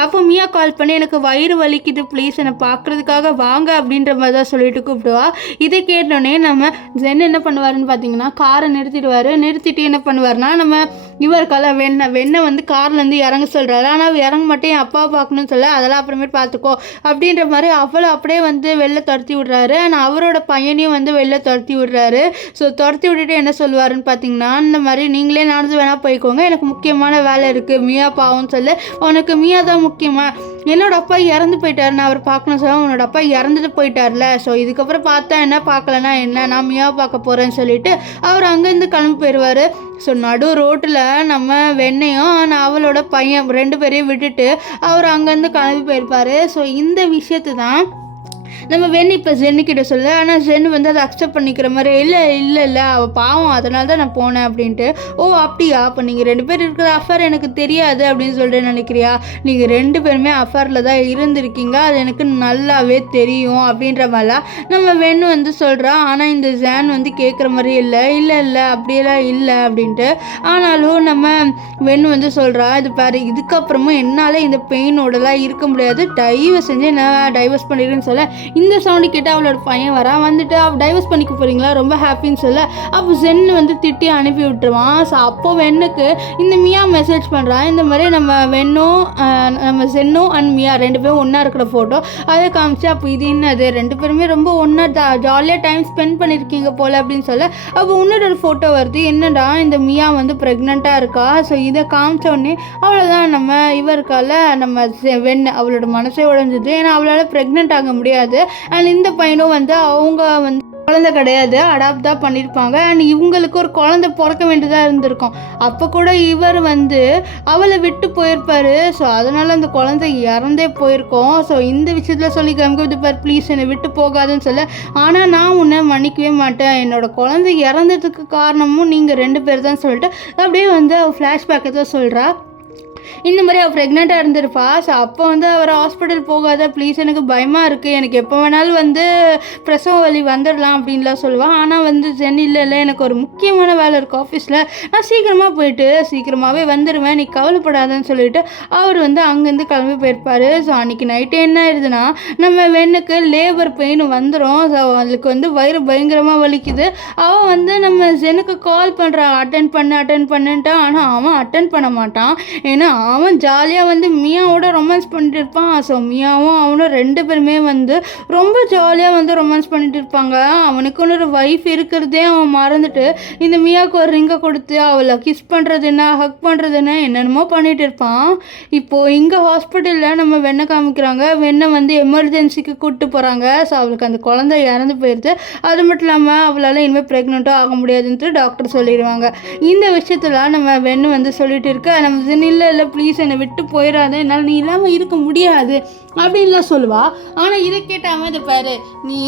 அப்போ மியா கால் பண்ணி எனக்கு வயிறு வலிக்குது ப்ளீஸ் என்னை பார்க்குறதுக்காக வாங்க அப்படின்ற மாதிரி தான் சொல்லிட்டு கூப்பிடுவா. இதை கேட்டோடனே நம்ம ஜென் என்ன பண்ணுவாருன்னு பார்த்தீங்கன்னா காரை நிறுத்திட்டு என்ன பண்ணுவார்னா நம்ம இவருக்கால வெண்ணை வந்து கார்லேருந்து இறங்க சொல்கிறாரு. ஆனால் அவள் இறங்க மாட்டேன் என் அப்பாவை பார்க்கணும்னு சொல்ல, அதெல்லாம் அப்புறமேட்டு பார்த்துக்கோ அப்படின்ற மாதிரி அவளை அப்படியே வந்து வெளில துரத்தி விட்றாரு. ஆனால் அவரோட பையனையும் வந்து வெளில துரத்தி விட்றாரு. ஸோ துரத்தி விட்டுட்டு என்ன சொல்லுவாருன்னு பார்த்தீங்கன்னா, இந்த மாதிரி நீங்களே நடந்து வேணால் போய்க்கோங்க, எனக்கு முக்கியமான வேலை இருக்குது, மியா பாவம்னு சொல்ல, உனக்கு மியா தான் முக்கியமா, என்னோட அப்பா இறந்து போயிட்டாரு, நான் அவர் பார்க்கணும் சொல்ல, உன்னோட அப்பா இறந்துட்டு போயிட்டார்ல, ஸோ இதுக்கப்புறம் பார்த்தா என்ன பார்க்கலன்னா என்ன, நான் மியா பார்க்க போகிறேன்னு சொல்லிட்டு அவர் அங்கேருந்து கிளம்பி போயிடுவார். ஸோ நடு ரோட்டில் நம்ம வெண்ணையும் ஆனால் அவளோட பையன் 2 பேரையும் விட்டுட்டு அவர் அங்கேருந்து கிளம்பி போயிருப்பார். ஸோ இந்த விஷயத்தை தான் நம்ம வெண்ணி இப்போ ஜென்னுக்கிட்ட சொல்ல, ஆனால் ஜென்னு வந்து அதை அக்செப்ட் பண்ணிக்கிற மாதிரி இல்லை அவள் பாவம் அதனால தான் நான் போனேன் அப்படின்ட்டு. ஓ அப்படியா, அப்போ நீங்கள் 2 பேர் இருக்கிற அஃபேர் எனக்கு தெரியாது அப்படின்னு சொல்லிட்டு நினைக்கிறியா, நீங்கள் 2 பேருமே அஃபேரில் தான் இருந்திருக்கீங்க, அது எனக்கு நல்லாவே தெரியும் அப்படின்ற மாதிரிலாம் நம்ம வெண்ணு வந்து சொல்கிறான். ஆனால் இந்த ஜேன் வந்து கேட்குற மாதிரி இல்லை அப்படியெல்லாம் இல்லை அப்படின்ட்டு. ஆனாலும் நம்ம வெண்ணு வந்து சொல்கிறா, இது பாரு இதுக்கப்புறமும் என்னால் இந்த பெயினோடலாம் இருக்க முடியாது, தயவு செஞ்சு நான் டைவர்ஸ் பண்ணிடுறேன்னு சொல்ல, இந்த சவுண்டு கேட்டு அவளோட பையன் வந்துட்டு அவள் டைவர்ஸ் பண்ணிக்க போகிறீங்களா ரொம்ப ஹாப்பின்னு சொல்ல, அப்போ ஜென்னு வந்து திட்டி அனுப்பி விட்டுருவான். ஸோ அப்போ வெண்ணுக்கு இந்த மியா மெசேஜ் பண்ணுறான், இந்த மாதிரி நம்ம ஜென்னும் அண்ட் மியா 2 பேரும் ஒன்றா இருக்கிற ஃபோட்டோ அதை காமிச்சு, அப்போ இது என்னது 2 பேருமே ரொம்ப ஒன்றா ஜாலியாக டைம் ஸ்பெண்ட் பண்ணியிருக்கீங்க போல் அப்படின்னு சொல்ல, அப்போ இன்னொரு ஃபோட்டோ வருது, என்னடா இந்த மியா வந்து ப்ரெக்னெண்ட்டாக இருக்கா. ஸோ இதை காமிச்ச உடனே அவ்வளோதான் நம்ம இவருக்கால நம்ம வெண்ணு அவளோட மனசே உடைஞ்சிது, ஏன்னா அவளால் ப்ரெக்னென்ட் ஆக முடியாது. அண்ட் இந்த பையனும் வந்து அவங்க வந்து குழந்தை கிடையாது, அடாப்ட் தான் பண்ணியிருப்பாங்க. அண்ட் இவங்களுக்கு ஒரு குழந்தை பிறக்க வேண்டியதாக இருந்திருக்கும். அப்போ கூட இவர் வந்து அவளை விட்டு போயிருப்பார். ஸோ அதனால் அந்த குழந்தை இறந்தே போயிருக்கோம். ஸோ இந்த விஷயத்தில் சொல்லி காமிக்க ப்ளீஸ் என்னை விட்டு போகாதுன்னு சொல்ல, ஆனால் நான் உன்னை மன்னிக்கவே மாட்டேன், என்னோடய குழந்தை இறந்ததுக்கு காரணமும் நீங்கள் 2 பேர் தான் சொல்லிட்டு அப்படியே வந்து அவள் ஃப்ளாஷ்பேக்கை தான் சொல்கிறா. இந்த மாதிரி அவள் ப்ரெக்னெண்ட்டாக இருந்திருப்பா. ஸோ அப்போ வந்து அவர் ஹாஸ்பிட்டல் போகாத ப்ளீஸ் எனக்கு பயமாக இருக்குது, எனக்கு எப்போ வேணாலும் வந்து பிரசவ வலி வந்துடலாம் அப்படின்லாம் சொல்லுவாள். ஆனால் வந்து ஜென் இல்லை எனக்கு ஒரு முக்கியமான வேலை இருக்குது ஆஃபீஸில், நான் சீக்கிரமாக போயிட்டு சீக்கிரமாகவே வந்துடுவேன், நீ கவலைப்படாதன்னு சொல்லிட்டு அவர் வந்து அங்கேருந்து கிளம்பி போயிருப்பார். ஸோ அன்றைக்கி நைட்டு என்ன ஆயிடுதுன்னா நம்ம வெண்ணுக்கு லேபர் பெயின் வந்துடும். ஸோ அவளுக்கு வந்து வயிறு பயங்கரமாக வலிக்குது. அவள் வந்து நம்ம ஜெனுக்கு கால் பண்ணுறான், அட்டன் பண்ணுன்ட்டான். ஆனால் அவன் அட்டன் பண்ண மாட்டான், ஏன்னா அவன் ஜாலியாக வந்து மியாவோட ரொமான்ஸ் பண்ணிட்டு இருப்பான். ஸோ மியாவும் அவனும் 2 பேருமே வந்து ரொம்ப ஜாலியாக வந்து ரொமான்ஸ் பண்ணிட்டு இருப்பாங்க. அவனுக்குன்னு ஒரு வைஃப் இருக்கிறதே அவன் மறந்துட்டு இந்த மியாவுக்கு ஒரு ரிங்கை கொடுத்து அவளை கிஸ் பண்ணுறது என்ன ஹக் பண்ணுறது என்ன என்னென்னமோ பண்ணிட்டு இருப்பான். இப்போது இங்கே ஹாஸ்பிட்டலில் நம்ம வெண்ணை காமிக்கிறாங்க. வெண்ணை வந்து எமர்ஜென்சிக்கு கூப்பிட்டு போகிறாங்க. ஸோ அவளுக்கு அந்த குழந்தை இறந்து போயிடுது. அது மட்டும் இல்லாமல் அவளால் இனிமேல் ப்ரெக்னெண்ட்டும் ஆக முடியாதுன்ட்டு டாக்டர் சொல்லிடுவாங்க. இந்த விஷயத்தில் நம்ம வெண்ணு வந்து சொல்லிட்டு இருக்க, நம்ம இல்லை ப்ளீஸ் என்னை விட்டு போயிடாது, என்னால் நீ இல்லாமல் இருக்க முடியாது அப்படின்லாம் சொல்லுவா. ஆனால் இதை கேட்டாமல் இதை பாரு, நீ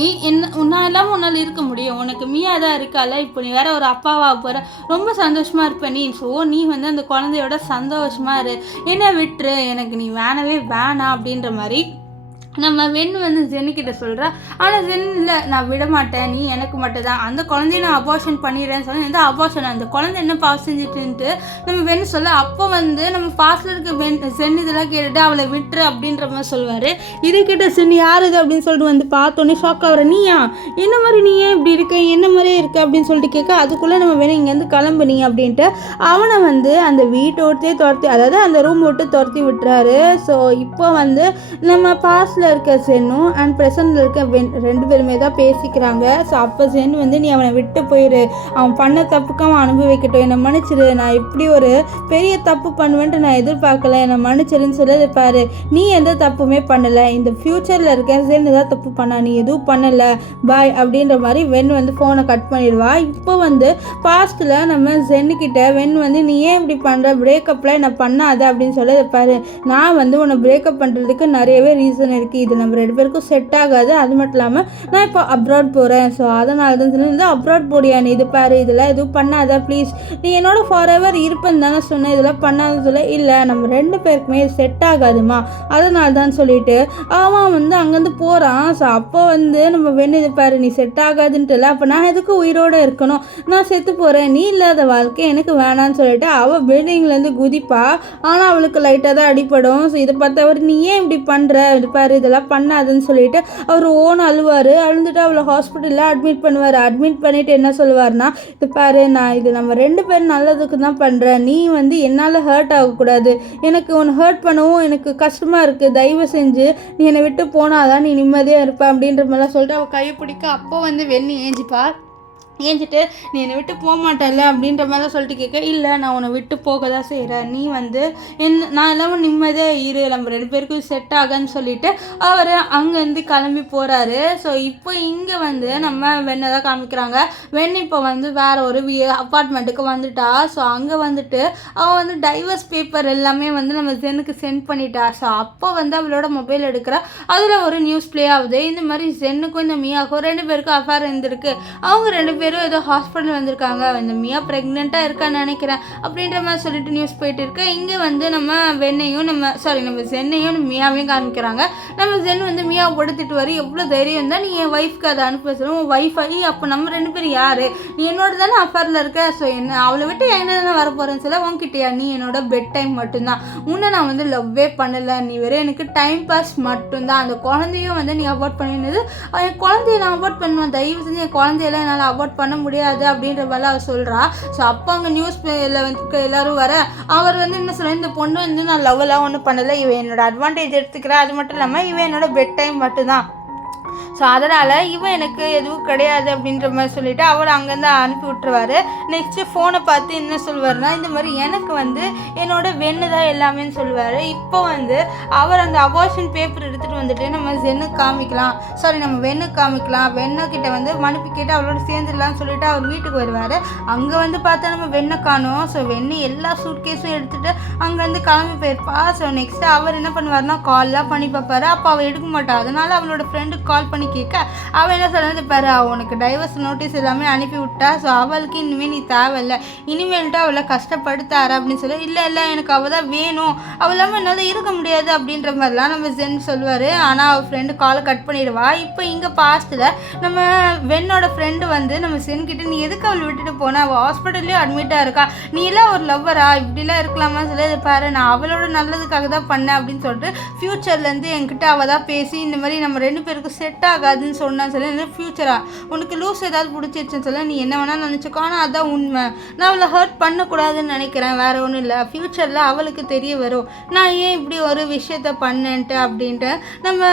உன்னால் இல்லாமல் உன்னால் இருக்க முடியும், உனக்கு மியா தான் இருக்கால, இப்போ நீ வேற ஒரு அப்பாவாக போகிற, ரொம்ப சந்தோஷமாக இருப்ப நீ. ஸோ நீ வந்து அந்த குழந்தையோட சந்தோஷமாக இரு, என்னை விட்டுரு, எனக்கு நீ வேணவே வேணாம் அப்படின்ற மாதிரி நம்ம வெண் வந்து ஜென்னிக்கிட்ட சொல்கிறா. ஆனால் ஜென் இல்லை, நான் விட மாட்டேன், நீ எனக்கு மட்டும் தான், அந்த குழந்தைய நான் அபார்ஷன் பண்ணிடுறேன்னு சொல்லி எந்த அபார்ஷன், அந்த குழந்தை என்ன பாஸ் செஞ்சுட்டுன்ட்டு நம்ம வெண் சொல்ல. அப்போ வந்து நம்ம பாஸ்டில் இருக்க ஜென் இதெல்லாம் கேட்டுட்டு அவளை விட்டுரு அப்படின்ற மாதிரி சொல்லுவார். இதை கேட்ட ஜென் யார் இது அப்படின்னு சொல்லிட்டு வந்து பார்த்தோன்னே ஷாக் ஆகிற. நீயா என்ன மாதிரி, நீ ஏன் இப்படி இருக்க, என்ன மாதிரியே இருக்க அப்படின்னு சொல்லிட்டு கேட்க, அதுக்குள்ளே நம்ம வேணும் இங்கேருந்து கிளம்புனீங்க அப்படின்ட்டு அவனை வந்து அந்த வீட்டோட்டே துரத்தி, அதாவது அந்த ரூம் விட்டு துரத்தி விட்டுறாரு. ஸோ இப்போ வந்து நம்ம பாஸ்ட் இருக்க சென்னும் அண்ட் ப்ரெசன்ட்ல இருக்க ரெண்டு பேருமே தான் பேசிக்கிறாங்க. ஸோ அப்போ சென் வந்து நீ அவனை விட்டு போயிரு, அவன் பண்ண தப்புக்கு அவன் அனுபவிக்கட்டும், என்னை மன்னிச்சிரு, நான் இப்படி ஒரு பெரிய தப்பு பண்ணுவேன்ட்டு நான் எதிர்பார்க்கல, என்னை மன்னிச்சிருன்னு சொல்லி பாரு, நீ எந்த தப்புமே பண்ணலை, இந்த ஃப்யூச்சரில் இருக்க சென் தான் தப்பு பண்ணா, நீ எதுவும் பண்ணலை, பாய் அப்படின்ற மாதிரி வென் வந்து ஃபோனை கட் பண்ணிடுவா. இப்போ வந்து பாஸ்ட்டில் நம்ம ஜென்னுக்கிட்ட வென் வந்து நீ ஏன் இப்படி பண்ணுற, பிரேக்கப்பில் என்ன பண்ணாத அப்படின்னு சொல்லி பாரு, நான் வந்து உன்னை பிரேக்கப் பண்ணுறதுக்கு நிறையவே ரீசன் இருக்குது, இது நம்ம ரெண்டு பேருக்கும் செட் ஆகாது, அது மட்டும் இல்லாமல் நான் இப்போ அப்ராட் போகிறேன், ஸோ அதனால தான் சொல்லி அப்ராட் போடியா நீ, இது பாரு, இதெல்லாம் எதுவும் பண்ணாத ப்ளீஸ், நீ என்னோட ஃபார் எவர் இருப்பேன்னு தானே சொன்னேன், இதெல்லாம் பண்ணாத சொல்ல, இல்லை நம்ம ரெண்டு பேருக்குமே செட் ஆகாதுமா, அதனால தான் சொல்லிட்டு அவன் வந்து அங்கேருந்து போகிறான். ஸோ அப்போ வந்து நம்ம வெண்ணு இது பாரு, நீ செட் ஆகாதுன்ட்டு இல்லை, அப்போ நான் எதுக்கு உயிரோடு இருக்கணும், நான் செத்து போகிறேன், நீ இல்லாத வாழ்க்கை எனக்கு வேணான்னு சொல்லிட்டு அவள் பில்டிங்லேருந்து குதிப்பா. ஆனால் அவளுக்கு லைட்டாக தான் அடிப்படும். ஸோ இதை பார்த்து அவர் நீ ஏன் இப்படி பண்ணுற, இது பாரு இதெல்லாம் பண்ணாதுன்னு சொல்லிட்டு அவர் அழுவார். அழுந்துட்டு அவளை ஹாஸ்பிட்டலில் அட்மிட் பண்ணுவார். அட்மிட் பண்ணிவிட்டு என்ன சொல்லுவார்னா, இது பாரு நான் இது நம்ம ரெண்டு பேரும் நல்லதுக்கு தான் பண்ணுறேன், நீ வந்து என்னால் ஹர்ட் ஆகக்கூடாது, எனக்கு உன்னை ஹர்ட் பண்ணவும் எனக்கு கஷ்டமாக இருக்குது, தயவு செஞ்சு நீ என்னை விட்டு போனாதான் நீ நிம்மதியாக இருப்ப அப்படின்ற மாதிரிலாம் சொல்லிட்டு அவள் கையை பிடிக்க. அப்போ வந்து வெண்ணி ஏஞ்சிட்டு நீ என்னை விட்டு போக மாட்டேல்ல அப்படின்ற மாதிரி தான் சொல்லிட்டு கேட்க, இல்லை நான் உன்னை விட்டு போக தான் செய்கிறேன், நீ வந்து நான் இல்லாமல் நிம்மதியாக இரு, நம்ம ரெண்டு பேருக்கும் செட் ஆகன்னு சொல்லிட்டு அவர் அங்கேருந்து கிளம்பி போகிறாரு. ஸோ இப்போ இங்கே வந்து நம்ம வெண்ணை தான் காமிக்கிறாங்க. வெண்ணை இப்போ வந்து வேறு ஒரு அப்பார்ட்மெண்ட்டுக்கு வந்துட்டா. ஸோ அங்கே வந்துட்டு அவள் வந்து டைவர்ஸ் பேப்பர் எல்லாமே வந்து நம்ம ஜென்னுக்கு சென்ட் பண்ணிட்டா. ஸோ அப்போ வந்து அவளோட மொபைல் எடுக்கிறா. அதில் ஒரு நியூஸ் ப்ளே ஆகுது, இந்த மாதிரி ஜென்னுக்கும் இந்த மியாவுக்கும் ரெண்டு பேருக்கும் அஃபேர் இருந்திருக்கு, அவங்க ரெண்டு பேரும் ஏதோ ஹாஸ்பிட்டல் வந்திருக்காங்க, இந்த மியா ப்ரெக்னெண்ட்டாக இருக்கான்னு நினைக்கிறேன் அப்படின்ற மாதிரி சொல்லிட்டு நியூஸ் போயிட்டு இருக்கு. இங்கே வந்து நம்ம வெண்ணையும் நம்ம ஜென்னையும் மியாவையும் காமிக்கிறாங்க. நம்ம ஜென் வந்து மியாவை படுத்துட்டு வர, எவ்வளோ தைரியம் இருந்தால் நீ என் ஒய்ஃப்க்கு அதை அனுப்ப சொல்லுவோம், உன் ஒய்ஃபை, அப்போ நம்ம ரெண்டு பேரும் யார், நீ என்னோட தானே அஃபேரில் இருக்க, ஸோ என்ன அவளை விட்டு என்ன தானே வரப்போகிறேன்னு சொல்ல, உன்கிட்டயா, நீ என்னோட பெட் டைம் மட்டும்தான், உன்னை நான் வந்து லவ்வே பண்ணலை, நீ வெறும் எனக்கு டைம் பாஸ் மட்டும்தான், அந்த குழந்தையும் வந்து நீ அவாய்ட் பண்ணினது, என் குழந்தைய நான் அவாய்ட் பண்ணுவேன், தயவு செஞ்சு என் குழந்தையெல்லாம் என்னால் அவாய்ட் பண்ண முடியாது அப்படின்ற மாதிரி அவள் சொல்கிறா. ஸோ அப்போ அங்கே நியூஸ் வந்து எல்லோரும் வர, அவர் வந்து என்ன சொல்ல, இந்த பொண்ணு வந்து நான் லவ்வெல்லாம் ஒன்றும் பண்ணலை, இவன் என்னோட அட்வான்டேஜ் எடுத்துக்கிறேன், அது மட்டும் இல்லாமல் இவன் என்னோட பெட் டைம் மட்டும்தான், ஸோ அதனால் இவன் எனக்கு எதுவும் கிடையாது அப்படின்ற மாதிரி சொல்லிவிட்டு அவர் அங்கேருந்து அனுப்பி விட்டுருவார். நெக்ஸ்ட்டு ஃபோனை பார்த்து என்ன சொல்லுவார்னா, இந்த மாதிரி எனக்கு வந்து என்னோட வெண்ணு தான் எல்லாமே சொல்லுவார். இப்போ வந்து அவர் அந்த அபார்ஷன் பேப்பர் எடுத்துகிட்டு வந்துட்டு நம்ம ஜென்னுக்கு காமிக்கலாம், நம்ம வெண்ணுக்கு காமிக்கலாம், வெண்ணுக்கிட்ட வந்து மனுப்பி கேட்டு அவளோட சேர்ந்துடலான்னு சொல்லிட்டு அவர் வீட்டுக்கு வருவார். அங்கே வந்து பார்த்தா நம்ம வெண்ணை காணோம். ஸோ வெண்ணு எல்லா சூட்கேஸும் எடுத்துகிட்டு அங்கேருந்து கிளம்பி போயிருப்பா. ஸோ நெக்ஸ்ட்டு அவர் என்ன பண்ணுவார்னா, கால்லாம் பண்ணி பார்ப்பாரு. அப்போ அவள் எடுக்க மாட்டாள். அதனால் அவளோட ஃப்ரெண்டுக்கு கால் பண்ணி கேட்க, அவள் என்ன சொல்றது பாரு, அவனுக்கு டைவர்ஸ் நோட்டீஸ் எல்லாமே அனுப்பி விட்டா. ஸோ அவளுக்கு இனிமேல் நீ தேவையில்லை, இனிமேல்ட்டு அவளை கஷ்டப்படுத்தாரு அப்படின்னு சொல்லி, இல்லை எனக்கு அவள் தான் வேணும், அவள் இல்லாமல் என்னால் இருக்க முடியாது அப்படின்ற மாதிரிலாம் நம்ம ஜென் சொல்லுவார். ஆனால் அவள் ஃப்ரெண்டு காலை கட் பண்ணிடுவா. இப்போ இங்கே பாஸ்ட்டில் நம்ம வெண்ணோட ஃப்ரெண்டு வந்து நம்ம சென் கிட்ட, நீ எதுக்கு அவளை விட்டுட்டு போன, அவள் ஹாஸ்பிட்டல்லையும் அட்மிட்டாக இருக்கா, நீ எல்லாம் ஒரு லவ்வரா, இப்படிலாம் இருக்கலாமா சொல்லி, பாரு நான் அவளோட நல்லதுக்காக தான் பண்ணேன் அப்படின்னு சொல்லிட்டு ஃப்யூச்சர்லேருந்து என்கிட்ட அவள் தான் பேசி இந்த மாதிரி நம்ம ரெண்டு பேருக்கும் செட் ஆகாதுன்னு சொன்னான்னு சொல்லி, ஃப்யூச்சரா உனக்கு லூஸ் ஏதாவது பிடிச்சிருச்சுன்னு சொல்ல, நீ என்ன வேணாலும் நினச்சிக்கோ, ஆனால் அதுதான் உண்மை, நான் அவளை ஹர்ட் பண்ணக்கூடாதுன்னு நினைக்கிறேன், வேறு ஒன்றும் இல்லை, ஃப்யூச்சரில் அவளுக்கு தெரிய வரும் நான் ஏன் இப்படி ஒரு விஷயத்த பண்ணேன்ட்டு அப்படின்ட்டு நம்ம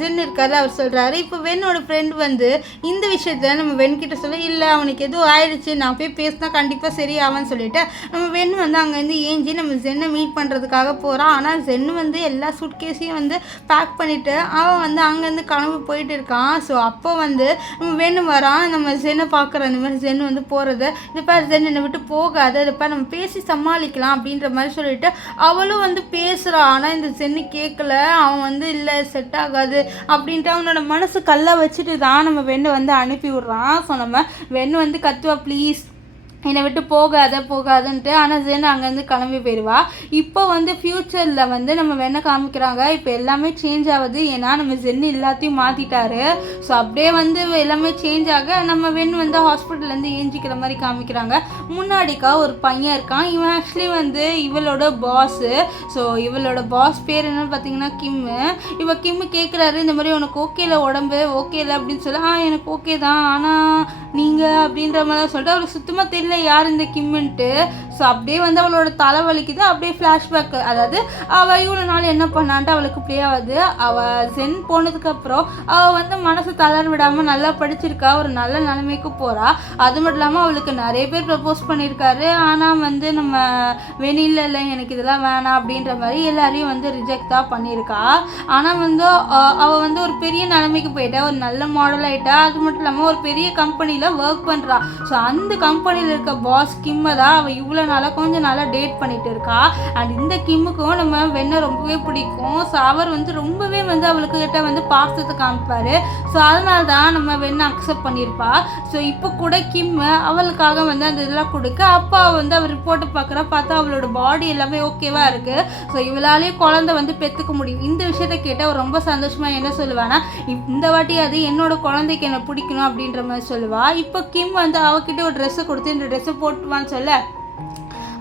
ஜென் இருக்காரு அவர் சொல்கிறாரு. இப்போ வெண்ணோட ஃப்ரெண்ட் வந்து இந்த விஷயத்த நம்ம வெண்கிட்ட சொல்ல, இல்லை அவனுக்கு எதுவும் ஆயிடுச்சு, நான் போய் பேசினா கண்டிப்பாக சரியாவான்னு சொல்லிட்டு நம்ம வெண் வந்து அங்கேருந்து ஏஞ்சி நம்ம ஜென்னை மீட் பண்ணுறதுக்காக போகிறான். ஆனால் ஜென்னு வந்து எல்லா சூட்கேஸையும் வந்து பேக் பண்ணிவிட்டு அவன் வந்து அங்கேருந்து கிளம்பி போயிட்டு இருக்கான். ஸோ அப்போ வந்து வென்னு வரான், நம்ம ஜென்னை பார்க்குறோம். இந்த மாதிரி ஜென் வந்து போகிறது, இதுப்பா ஜென் என்னை விட்டு போகாது, இதுப்பா நம்ம பேசி சமாளிக்கலாம் அப்படின்ற மாதிரி சொல்லிட்டு அவளும் வந்து பேசுகிறான். ஆனால் இந்த ஜென்னு கேட்கல. அவன் வந்து இல்லை செட் ஆகாது அப்படின்ட்டு அவனோட மனசு கல்லை வச்சுட்டு தான் நம்ம வெண்ணை வந்து அனுப்பி விட்றான். ஸோ நம்ம வெண்ணு வந்து கத்துவா, ப்ளீஸ் என்னை விட்டு போகாதுன்ட்டு. ஆனால் ஜென் அங்கேருந்து கிளம்பி போயிடுவா. இப்போ வந்து ஃப்யூச்சரில் வந்து நம்ம வெண்ணை காமிக்கிறாங்க. இப்போ எல்லாமே சேஞ்ச் ஆகுது, ஏன்னா நம்ம ஜென் எல்லாத்தையும் மாற்றிட்டாரு. ஸோ அப்படியே வந்து எல்லாமே சேஞ்ச் ஆக நம்ம வெண் வந்து ஹாஸ்பிட்டல்லேருந்து ஏஞ்சிக்கிற மாதிரி காமிக்கிறாங்க. முன்னாடிக்கா ஒரு பையன் இருக்கான். இவன் ஆக்சுவலி வந்து இவளோட பாஸு. ஸோ இவளோட பாஸ் பேர் என்னன்னு பார்த்தீங்கன்னா கிம்மு. கிம்மு கேட்குறாரு, இந்த மாதிரி உனக்கு ஓகேல உடம்பு ஓகேல அப்படின்னு சொல்லி, எனக்கு ஓகே தான், ஆனால் நீங்கள் அப்படின்ற மாதிரி தான் சொல்லிட்டு அவளுக்கு சுத்தமாக தெரியல யார் இந்த கிம்முன்ட்டு. ஸோ அப்படியே வந்து அவளோட தலை வலிக்குது. அப்படியே ஃப்ளாஷ்பேக், அதாவது அவள் இவ்வளோ நாள் என்ன பண்ணான்ட்டு அவளுக்கு ப்ளே ஆகுது. அவள் ஜென் போனதுக்கப்புறம் அவள் வந்து மனசை தளர விடாமல் நல்லா படிச்சிருக்கா, ஒரு நல்ல நிலைமைக்கு போகிறா. அது மட்டும் இல்லாமல் அவளுக்கு நிறைய பேர் ப்ரப்போஸ் பண்ணியிருக்காரு. ஆனால் வந்து நம்ம வெளியில் இல்லை எனக்கு இதெல்லாம் வேணாம் அப்படின்ற மாதிரி எல்லாரையும் வந்து ரிஜெக்ட் தான் பண்ணியிருக்கா. ஆனால் வந்து அவள் வந்து ஒரு பெரிய நிலைமைக்கு போயிட்டா, ஒரு நல்ல மாடல் ஆகிட்டா. அது மட்டும் இல்லாமல் ஒரு பெரிய கம்பெனியில் ஒர்க் பண்ணுறா. ஸோ அந்த கம்பெனியில் இருக்க பாஸ் கிம்மை தான் அவள் இவ்வளோ நாளாக கொஞ்சம் நாளாக டேட் பண்ணிட்டு இருக்கா. அண்ட் இந்த கிம்முக்கும் நம்ம வெண்ணை ரொம்பவே பிடிக்கும். ஸோ அவர் வந்து ரொம்பவே வந்து அவளுக்கு கிட்ட வந்து பாசத்தை காமிப்பார். ஸோ அதனால தான் நம்ம வெண்ணை அக்செப்ட் பண்ணியிருப்பா. ஸோ இப்போ கூட கிம்மு அவளுக்காக வந்து அந்த இதெல்லாம் கொடுக்க, அப்போ வந்து அவர் ரிப்போர்ட்டை பார்த்தா அவளோட பாடி எல்லாமே ஓகேவா இருக்குது. ஸோ இவளாலேயே குழந்தை வந்து பெற்றுக்க முடியும். இந்த விஷயத்த கேட்டால் அவர் ரொம்ப சந்தோஷமாக என்ன சொல்லுவானா, இந்த வாட்டி அது என்னோட குழந்தைக்கு என்ன பிடிக்கணும் அப்படின்ற மாதிரி சொல்லுவா. இப்போ கிம் வந்து அவகிட்ட ஒரு ட்ரெஸ்ஸை கொடுத்து இந்த ட்ரெஸ்ஸை போட்டுவான்னு சொல்ல,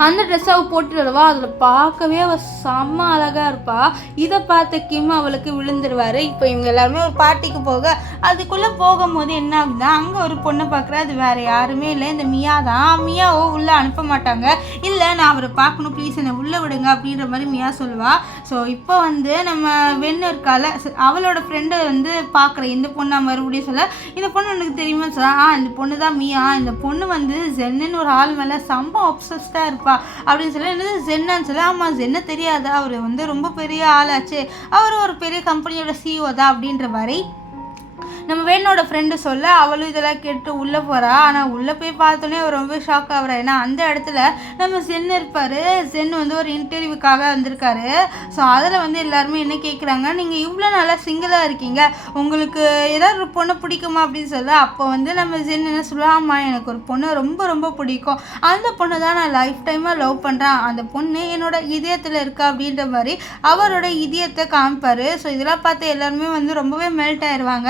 அந்த ட்ரெஸ்ஸை அவள் போட்டுட்டு வருவா. அதில் பார்க்கவே அவள் செம்ம அழகாக இருப்பாள். இதை பார்த்த கிம் அவளுக்கு விழுந்துருவார். இப்போ இவங்க எல்லாருமே ஒரு பார்ட்டிக்கு போக, அதுக்குள்ளே போகும்போது என்ன ஆகுதுன்னா, அங்கே ஒரு பொண்ணை பார்க்குறா. அது வேறு யாருமே இல்லை, இந்த மியா தான். மியாவோ உள்ளே அனுப்ப மாட்டாங்க. இல்லை நான் அவரை பார்க்கணும், ப்ளீஸ் என்னை உள்ளே விடுங்க அப்படின்ற மாதிரி மியா சொல்லுவாள். ஸோ இப்போ வந்து நம்ம வெண்ணு இருக்கால, அவளோட ஃப்ரெண்டை வந்து பார்க்குறேன். இந்த பொண்ணை மறுபடியும் சொல்ல, இந்த பொண்ணு எனக்கு தெரியுமா சொல்ல, இந்த பொண்ணு தான் மியா. இந்த பொண்ணு வந்து ஜென்னுன்னு ஒரு ஆள் மேலே செம்ம ஆப்சஸ்டாக இருப்பா அப்படின்னு சொல்லி, என்னது ஜென்னான்னு சொல்ல, ஆமாம் ஜென்னை தெரியாதா, அவர் வந்து ரொம்ப பெரிய ஆளாச்சு, அவர் ஒரு பெரிய கம்பெனியோட சிஇஓ தான் அப்படின்ற மாதிரி நம்ம வேணோட ஃப்ரெண்டு சொல்ல, அவளும் இதெல்லாம் கேட்டு உள்ளே போகிறா. ஆனால் உள்ளே போய் பார்த்தோன்னே அவர் ரொம்ப ஷாக் ஆகிறா. ஏன்னா அந்த இடத்துல நம்ம ஜென் இருப்பார். ஜென் வந்து ஒரு இன்டர்வியூக்காக வந்திருக்காரு. ஸோ அதில் வந்து எல்லாருமே என்ன கேட்குறாங்க, நீங்கள் இவ்வளோ நல்லா சிங்கிளாக இருக்கீங்க, உங்களுக்கு ஏதாவது ஒரு பொண்ணை பிடிக்குமா அப்படின்னு சொல்ல, அப்போ வந்து நம்ம ஜென் என்ன சொல்லுவா, ஆமாம் எனக்கு ஒரு பொண்ணை ரொம்ப ரொம்ப பிடிக்கும், அந்த பொண்ணை தான் நான் லைஃப் டைமாக லவ் பண்ணுறேன், அந்த பொண்ணு என்னோட இதயத்தில் இருக்கா அப்படின்ற மாதிரி அவரோட இதயத்தை காமிப்பார். ஸோ இதெல்லாம் பார்த்து எல்லாருமே வந்து ரொம்பவே மெல்ட் ஆயிடுவாங்க.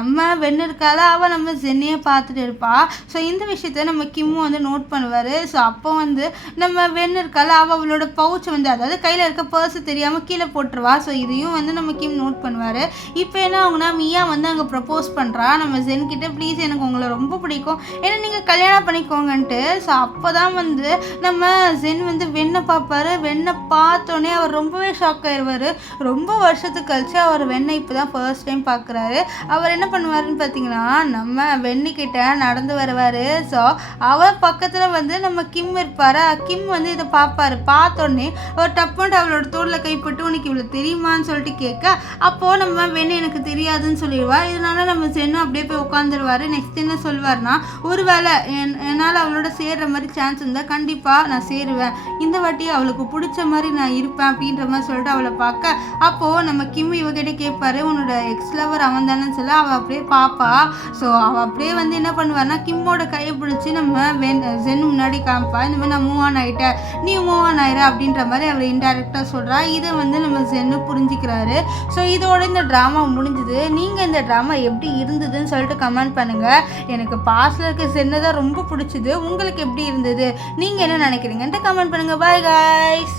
நம்ம வெண்ணு இருக்கால, அவள் நம்ம ஜென்னையே பார்த்துட்டு இருப்பாள். ஸோ இந்த விஷயத்த நம்ம கிம்மும் வந்து நோட் பண்ணுவார். ஸோ அப்போ வந்து நம்ம வெண்ணு இருக்கால, அவளோட பவுச்சை வந்து, அதாவது கையில் இருக்க பர்ஸு தெரியாமல் கீழே போட்டுருவா. ஸோ இதையும் வந்து நம்ம கிம் நோட் பண்ணுவார். இப்போ என்ன ஆகுனா, மியா வந்து அங்கே ப்ரப்போஸ் பண்ணுறா நம்ம ஜென் கிட்ட, ப்ளீஸ் எனக்கு உங்களை ரொம்ப பிடிக்கும், ஏன்னா நீங்கள் கல்யாணம் பண்ணிக்கோங்கன்ட்டு. ஸோ அப்போ தான் வந்து நம்ம ஜென் வந்து வெண்ணை பார்ப்பார். வெண்ணை பார்த்தோன்னே அவர் ரொம்பவே ஷாக் ஆயிடுவார். ரொம்ப வருஷத்துக்கு கழிச்சு அவர் வெண்ணை இப்போ தான் ஃபர்ஸ்ட் டைம் பார்க்குறாரு. அவர் என்ன பண்ணுவாருன்னு பார்த்தீங்கன்னா, நம்ம வெண்ணிக்கிட்ட நடந்து வருவார். ஸோ அவள் பக்கத்தில் வந்து நம்ம கிம் இருப்பார். கிம் வந்து இதை பார்ப்பார். பார்த்தோன்னே அவர் டப்புன்ட்டு அவளோட தோளில் கைப்பட்டு, உனக்கு இவ்வளோ தெரியுமான்னு சொல்லிட்டு கேட்க, அப்போது நம்ம வெண்ணை எனக்கு தெரியாதுன்னு சொல்லிடுவார். இதனால நம்ம ஜென்னும் அப்படியே போய் உட்காந்துருவார். நெக்ஸ்ட் என்ன சொல்வார்னா, ஒரு வேளை என்னால் அவளோட சேர்கிற மாதிரி சான்ஸ் இருந்தால் கண்டிப்பாக நான் சேருவேன், இந்த வாட்டி அவளுக்கு பிடிச்ச மாதிரி நான் இருப்பேன் அப்படின்ற மாதிரி சொல்லிட்டு அவளை பார்க்க, அப்போது நம்ம கிம் இவகிட்ட கேட்பாரு, உன்னோட எக்ஸ் லவர் அவன் தானேன்னு சொல்ல, அவள் அப்படியே பாப்பா. ஸோ அவள் அப்படியே வந்து என்ன பண்ணுவார்னா, கிம்மோட கையை பிடிச்சி நம்ம ஜென் முன்னாடி காமிப்பா, இந்த மாதிரி நான் மூவ் ஆன் ஆகிட்டேன், நீ மூவ் ஆன் ஆயிர அப்படின்ற மாதிரி அவர் இன்டெரக்டாக சொல்கிறா. இதை வந்து நம்ம ஜென்னு புரிஞ்சிக்கிறாரு. ஸோ இதோட இந்த ட்ராமா முடிஞ்சுது. நீங்கள் இந்த ட்ராமா எப்படி இருந்ததுன்னு சொல்லிட்டு கமெண்ட் பண்ணுங்கள். எனக்கு பாஸ்டில் இருக்க ஜென்னை தான் ரொம்ப பிடிச்சிது. உங்களுக்கு எப்படி இருந்தது, நீங்கள் என்ன நினைக்கிறீங்கன்ட்டு கமெண்ட் பண்ணுங்கள். Bye guys.